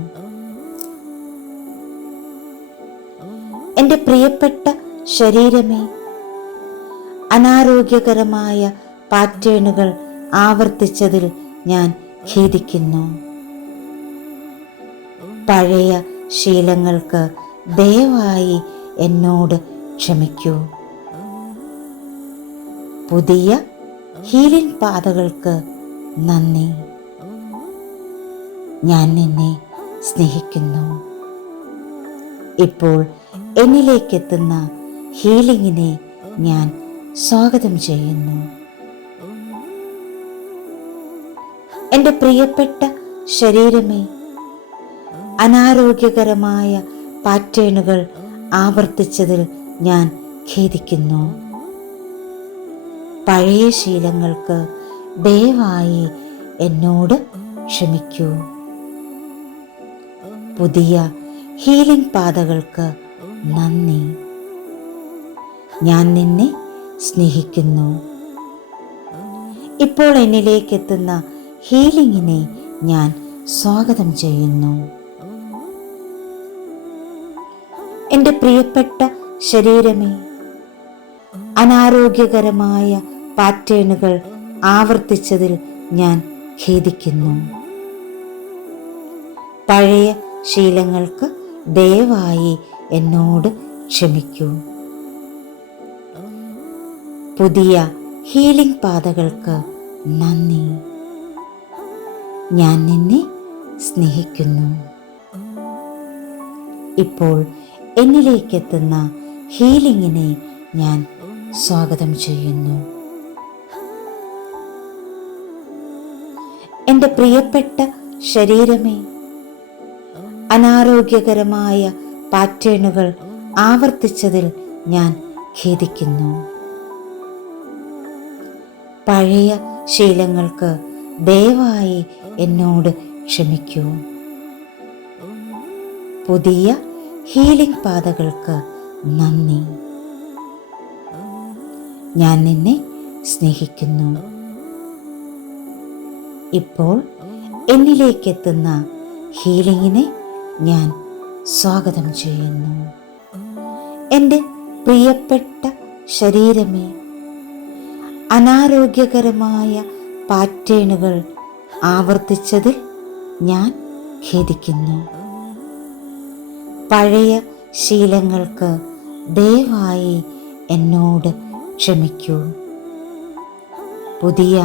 എൻ്റെ പ്രിയപ്പെട്ട ശരീരമേ, അനാരോഗ്യകരമായ പാറ്റേണുകൾ ആവർത്തിച്ചതിൽ ഞാൻ ഖേദിക്കുന്നു. പഴയ ശീലങ്ങൾക്ക് ദയവായി എന്നോട് ക്ഷമിക്കൂ. പുതിയ ഹീലിംഗ് പാതകൾക്ക് നന്ദി. ഞാൻ നിന്നെ സ്നേഹിക്കുന്നു. ഇപ്പോൾ എന്നിലേക്കെത്തുന്ന ഹീലിംഗിനെ ഞാൻ സ്വാഗതം ചെയ്യുന്നു. എൻ്റെ പ്രിയപ്പെട്ട ശരീരമേ, അനാരോഗ്യകരമായ പാറ്റേണുകൾ ആവർത്തിച്ചതിൽ ഞാൻ ഖേദിക്കുന്നു. പഴയ ശീലങ്ങൾക്ക് ദയവായി എന്നോട് ക്ഷമിക്കൂ. പുതിയ ഹീലിംഗ് പാതകൾക്ക് നന്ദി. ഞാൻ നിന്നെ സ്നേഹിക്കുന്നു. ഇപ്പോൾ എന്നിലേക്കെത്തുന്ന ഹീലിംഗിനെ ഞാൻ സ്വാഗതം ചെയ്യുന്നു. എൻ്റെ പ്രിയപ്പെട്ട ശരീരമേ, അനാരോഗ്യകരമായ പാറ്റേണുകൾ ആവർത്തിച്ചതിൽ ഞാൻ ഖേദിക്കുന്നു. പഴയ ശീലങ്ങൾക്ക് ദയവായി എന്നോട് ക്ഷമിക്കൂ. പുതിയ ഹീലിംഗ് പാതകൾക്ക് നന്ദി. ഞാൻ നിന്നെ സ്നേഹിക്കുന്നു. ഇപ്പോൾ എന്നിലേക്കെത്തുന്ന ഹീലിംഗിനെ ഞാൻ സ്വാഗതം ചെയ്യുന്നു. എൻ്റെ പ്രിയപ്പെട്ട ശരീരമേ, അനാരോഗ്യകരമായ പാറ്റേണുകൾ ആവർത്തിച്ചതിൽ ഞാൻ ഖേദിക്കുന്നു. പഴയ ശീലങ്ങൾക്ക് ദയവായി എന്നോട് ക്ഷമിക്കൂ. പുതിയ ഹീലിംഗ് പാതകൾക്ക് നന്ദി. ഞാൻ നിന്നെ സ്നേഹിക്കുന്നു. ഇപ്പോൾ എന്നിലേക്കെത്തുന്ന ഹീലിംഗിനെ ഞാൻ സ്വാഗതം ചെയ്യുന്നു. എൻ്റെ പ്രിയപ്പെട്ട ശരീരമേ, അനാരോഗ്യകരമായ പാറ്റേണുകൾ ആവർത്തിച്ചതിൽ ഞാൻ ഖേദിക്കുന്നു. പഴയ ശീലങ്ങൾക്ക് ദയവായി എന്നോട് ക്ഷമിക്കൂ. പുതിയ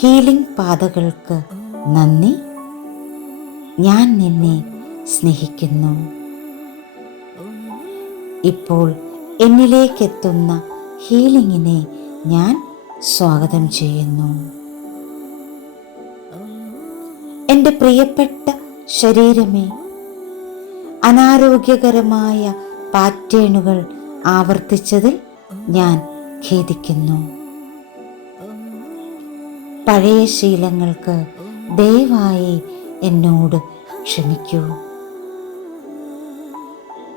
ഹീലിംഗ് പാതകൾക്ക് നന്ദി. ഞാൻ നിന്നെ സ്നേഹിക്കുന്നു. ഇപ്പോൾ എന്നിലേക്കെത്തുന്ന ഹീലിംഗിനെ ഞാൻ സ്വാഗതം ചെയ്യുന്നു. എൻ്റെ പ്രിയപ്പെട്ട ശരീരമേ, അനാരോഗ്യകരമായ പാറ്റേണുകൾ ആവർത്തിച്ചതിൽ ഞാൻ ഖേദിക്കുന്നു. പഴയ ശീലങ്ങൾക്ക് ദയവായി എന്നോട് ക്ഷമിക്കൂ.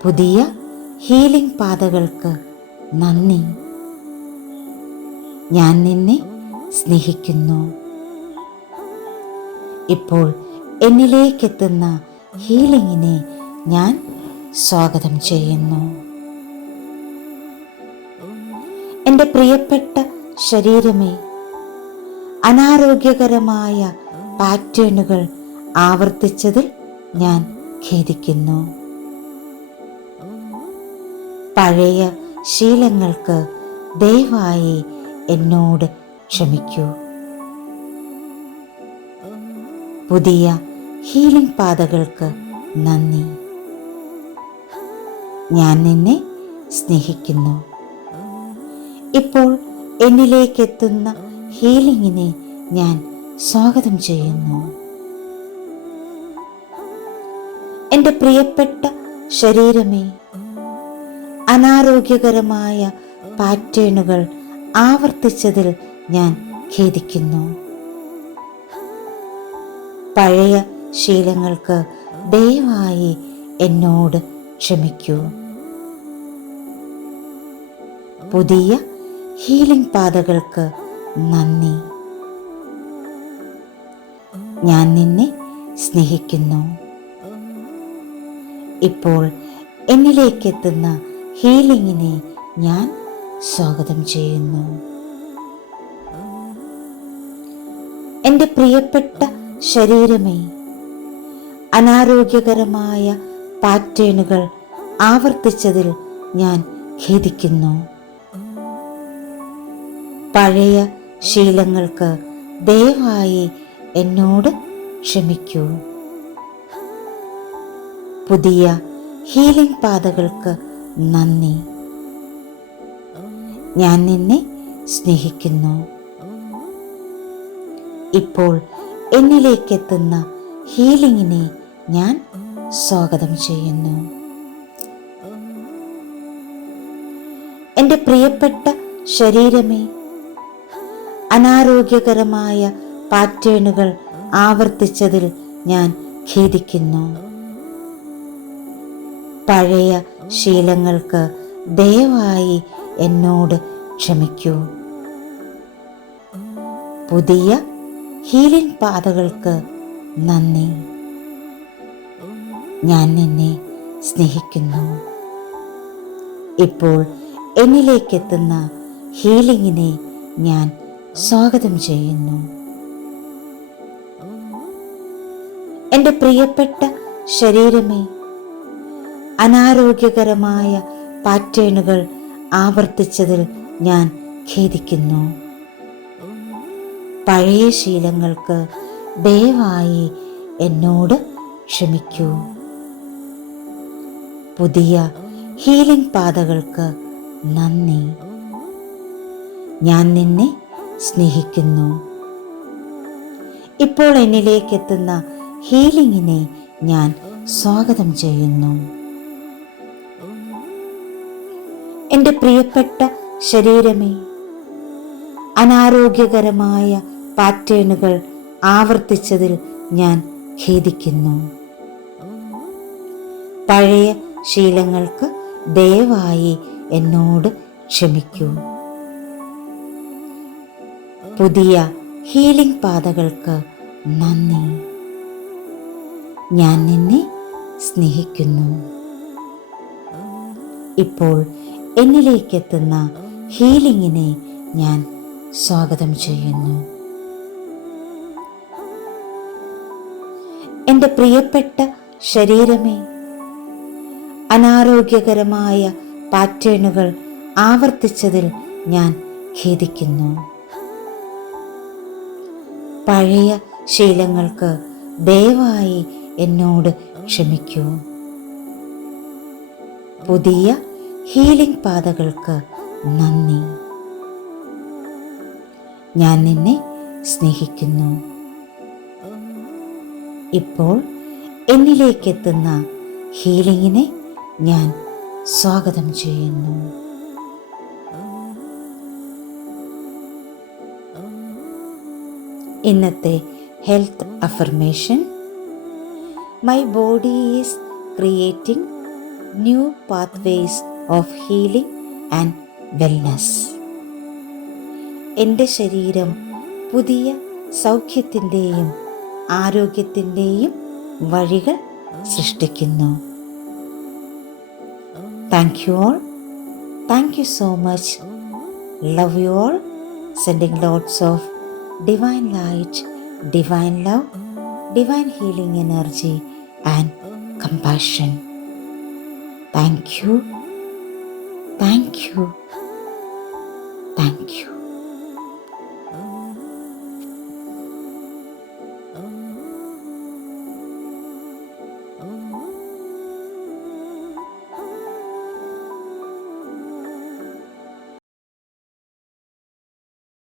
പുതിയ ഹീലിംഗ് പാതകൾക്ക് നന്ദി. ഞാൻ നിന്നെ സ്നേഹിക്കുന്നു. ഇപ്പോൾ എന്നിലേക്കെത്തുന്ന ഹീലിംഗിനെ ഞാൻ സ്വാഗതം ചെയ്യുന്നു. എൻ്റെ പ്രിയപ്പെട്ട ശരീരമേ, അനാരോഗ്യകരമായ പാറ്റേണുകൾ ആവർത്തിച്ചതിൽ ഞാൻ ഖേദിക്കുന്നു. പഴയ ശീലങ്ങൾക്ക് ദയവായി എന്നോട് ക്ഷമിക്കൂ. പുതിയ ഹീലിംഗ് പാതകൾക്ക് നന്ദി. ഞാൻ നിന്നെ സ്നേഹിക്കുന്നു. ഇപ്പോൾ എന്നിലേക്കെത്തുന്ന ഹീലിംഗിനെ ഞാൻ സ്വാഗതം ചെയ്യുന്നു. എൻ്റെ പ്രിയപ്പെട്ട ശരീരമേ, അനാരോഗ്യകരമായ പാറ്റേണുകൾ ആവർത്തിച്ചതിൽ ഞാൻ ഖേദിക്കുന്നു. പഴയ ശീലങ്ങൾക്ക് ദയവായി എന്നോട് ക്ഷമിക്കൂ. പുതിയ ഹീലിംഗ് പാതകൾക്ക് നന്ദി. ഞാൻ നിന്നെ സ്നേഹിക്കുന്നു. ഇപ്പോൾ എന്നിലേക്കെത്തുന്ന ഹീലിംഗിനെ ഞാൻ സ്വാഗതം ചെയ്യുന്നു. എൻ്റെ പ്രിയപ്പെട്ട ശരീരമേ, അനാരോഗ്യകരമായ പാറ്റേണുകൾ ആവർത്തിച്ചതിൽ ഞാൻ ഖേദിക്കുന്നു. പഴയ ശീലങ്ങൾക്ക് ദയവായി എന്നോട് ക്ഷമിക്കൂ. പുതിയ ഹീലിംഗ് പാതകൾക്ക് നന്ദി. ഞാൻ നിന്നെ സ്നേഹിക്കുന്നു. ഇപ്പോൾ എന്നിലേക്കെത്തുന്ന ഹീലിംഗിനെ ഞാൻ സ്വാഗതം ചെയ്യുന്നു. എൻ്റെ പ്രിയപ്പെട്ട ശരീരമേ, അനാരോഗ്യകരമായ പാറ്റേണുകൾ ആവർത്തിച്ചതിൽ ഞാൻ ഖേദിക്കുന്നു. പഴയ ശീലങ്ങൾക്ക് ദയവായി എന്നോട് ക്ഷമിക്കൂ. പുതിയ ഹീലിംഗ് പാതകൾക്ക് നന്ദി. ഞാൻ നിന്നെ സ്നേഹിക്കുന്നു. ഇപ്പോൾ എന്നിലേക്കെത്തുന്ന ഹീലിംഗിനെ ഞാൻ സ്വാഗതം ചെയ്യുന്നു. എൻ്റെ പ്രിയപ്പെട്ട ശരീരമേ, അനാരോഗ്യകരമായ പാറ്റേണുകൾ ആവർത്തിച്ചതിൽ ഞാൻ ഖേദിക്കുന്നു. പഴയ ശീലങ്ങൾക്ക് ദയവായി എന്നോട് ക്ഷമിക്കൂ. പുതിയ ഹീലിംഗ് പാതകൾക്ക് നന്ദി. ഞാൻ നിന്നെ സ്നേഹിക്കുന്നു. ഇപ്പോൾ എന്നിലേക്കെത്തുന്ന ഹീലിംഗിനെ ഞാൻ സ്വാഗതം ചെയ്യുന്നു. എൻ്റെ പ്രിയപ്പെട്ട ശരീരമേ, അനാരോഗ്യകരമായ പാറ്റേണുകൾ ആവർത്തിച്ചതിൽ ഞാൻ ഖേദിക്കുന്നു. പഴയ ശീലങ്ങൾക്ക് ദയവായി എന്നോട് ക്ഷമിക്കൂ. പുതിയ ഹീലിംഗ് പാതകൾക്ക് നന്ദി. ഞാൻ നിന്നെ സ്നേഹിക്കുന്നു. ഇപ്പോൾ എന്നിലേക്കെത്തുന്ന ഹീലിംഗിനെ ഞാൻ സ്വാഗതം ചെയ്യുന്നു. എൻ്റെ പ്രിയപ്പെട്ട ശരീരമേ, അനാരോഗ്യകരമായ പാറ്റേണുകൾ ആവർത്തിച്ചതിൽ ഞാൻ ഖേദിക്കുന്നു. പഴയ ശീലങ്ങൾക്ക് ദയവായി എന്നോട് ക്ഷമിക്കൂ. പുതിയ ഹീലിംഗ് പാതകൾക്ക് നന്ദി. ഞാൻ നിന്നെ സ്നേഹിക്കുന്നു. ഇപ്പോൾ എന്നിലേക്കെത്തുന്ന ഹീലിംഗിനെ ഞാൻ സ്വാഗതം ചെയ്യുന്നു. ഇന്നത്തെ health affirmation: my body is creating new pathways of healing and wellness. എൻ്റെ ശരീരം പുതിയ സൗഖ്യത്തിൻ്റെയും ആരോഗ്യത്തിൻ്റെയും വഴികൾ സൃഷ്ടിക്കുന്നു. Thank you all. Thank you so much. Love you all. Sending lots of divine light, divine love, divine healing energy and compassion. Thank you. Thank you. Thank you.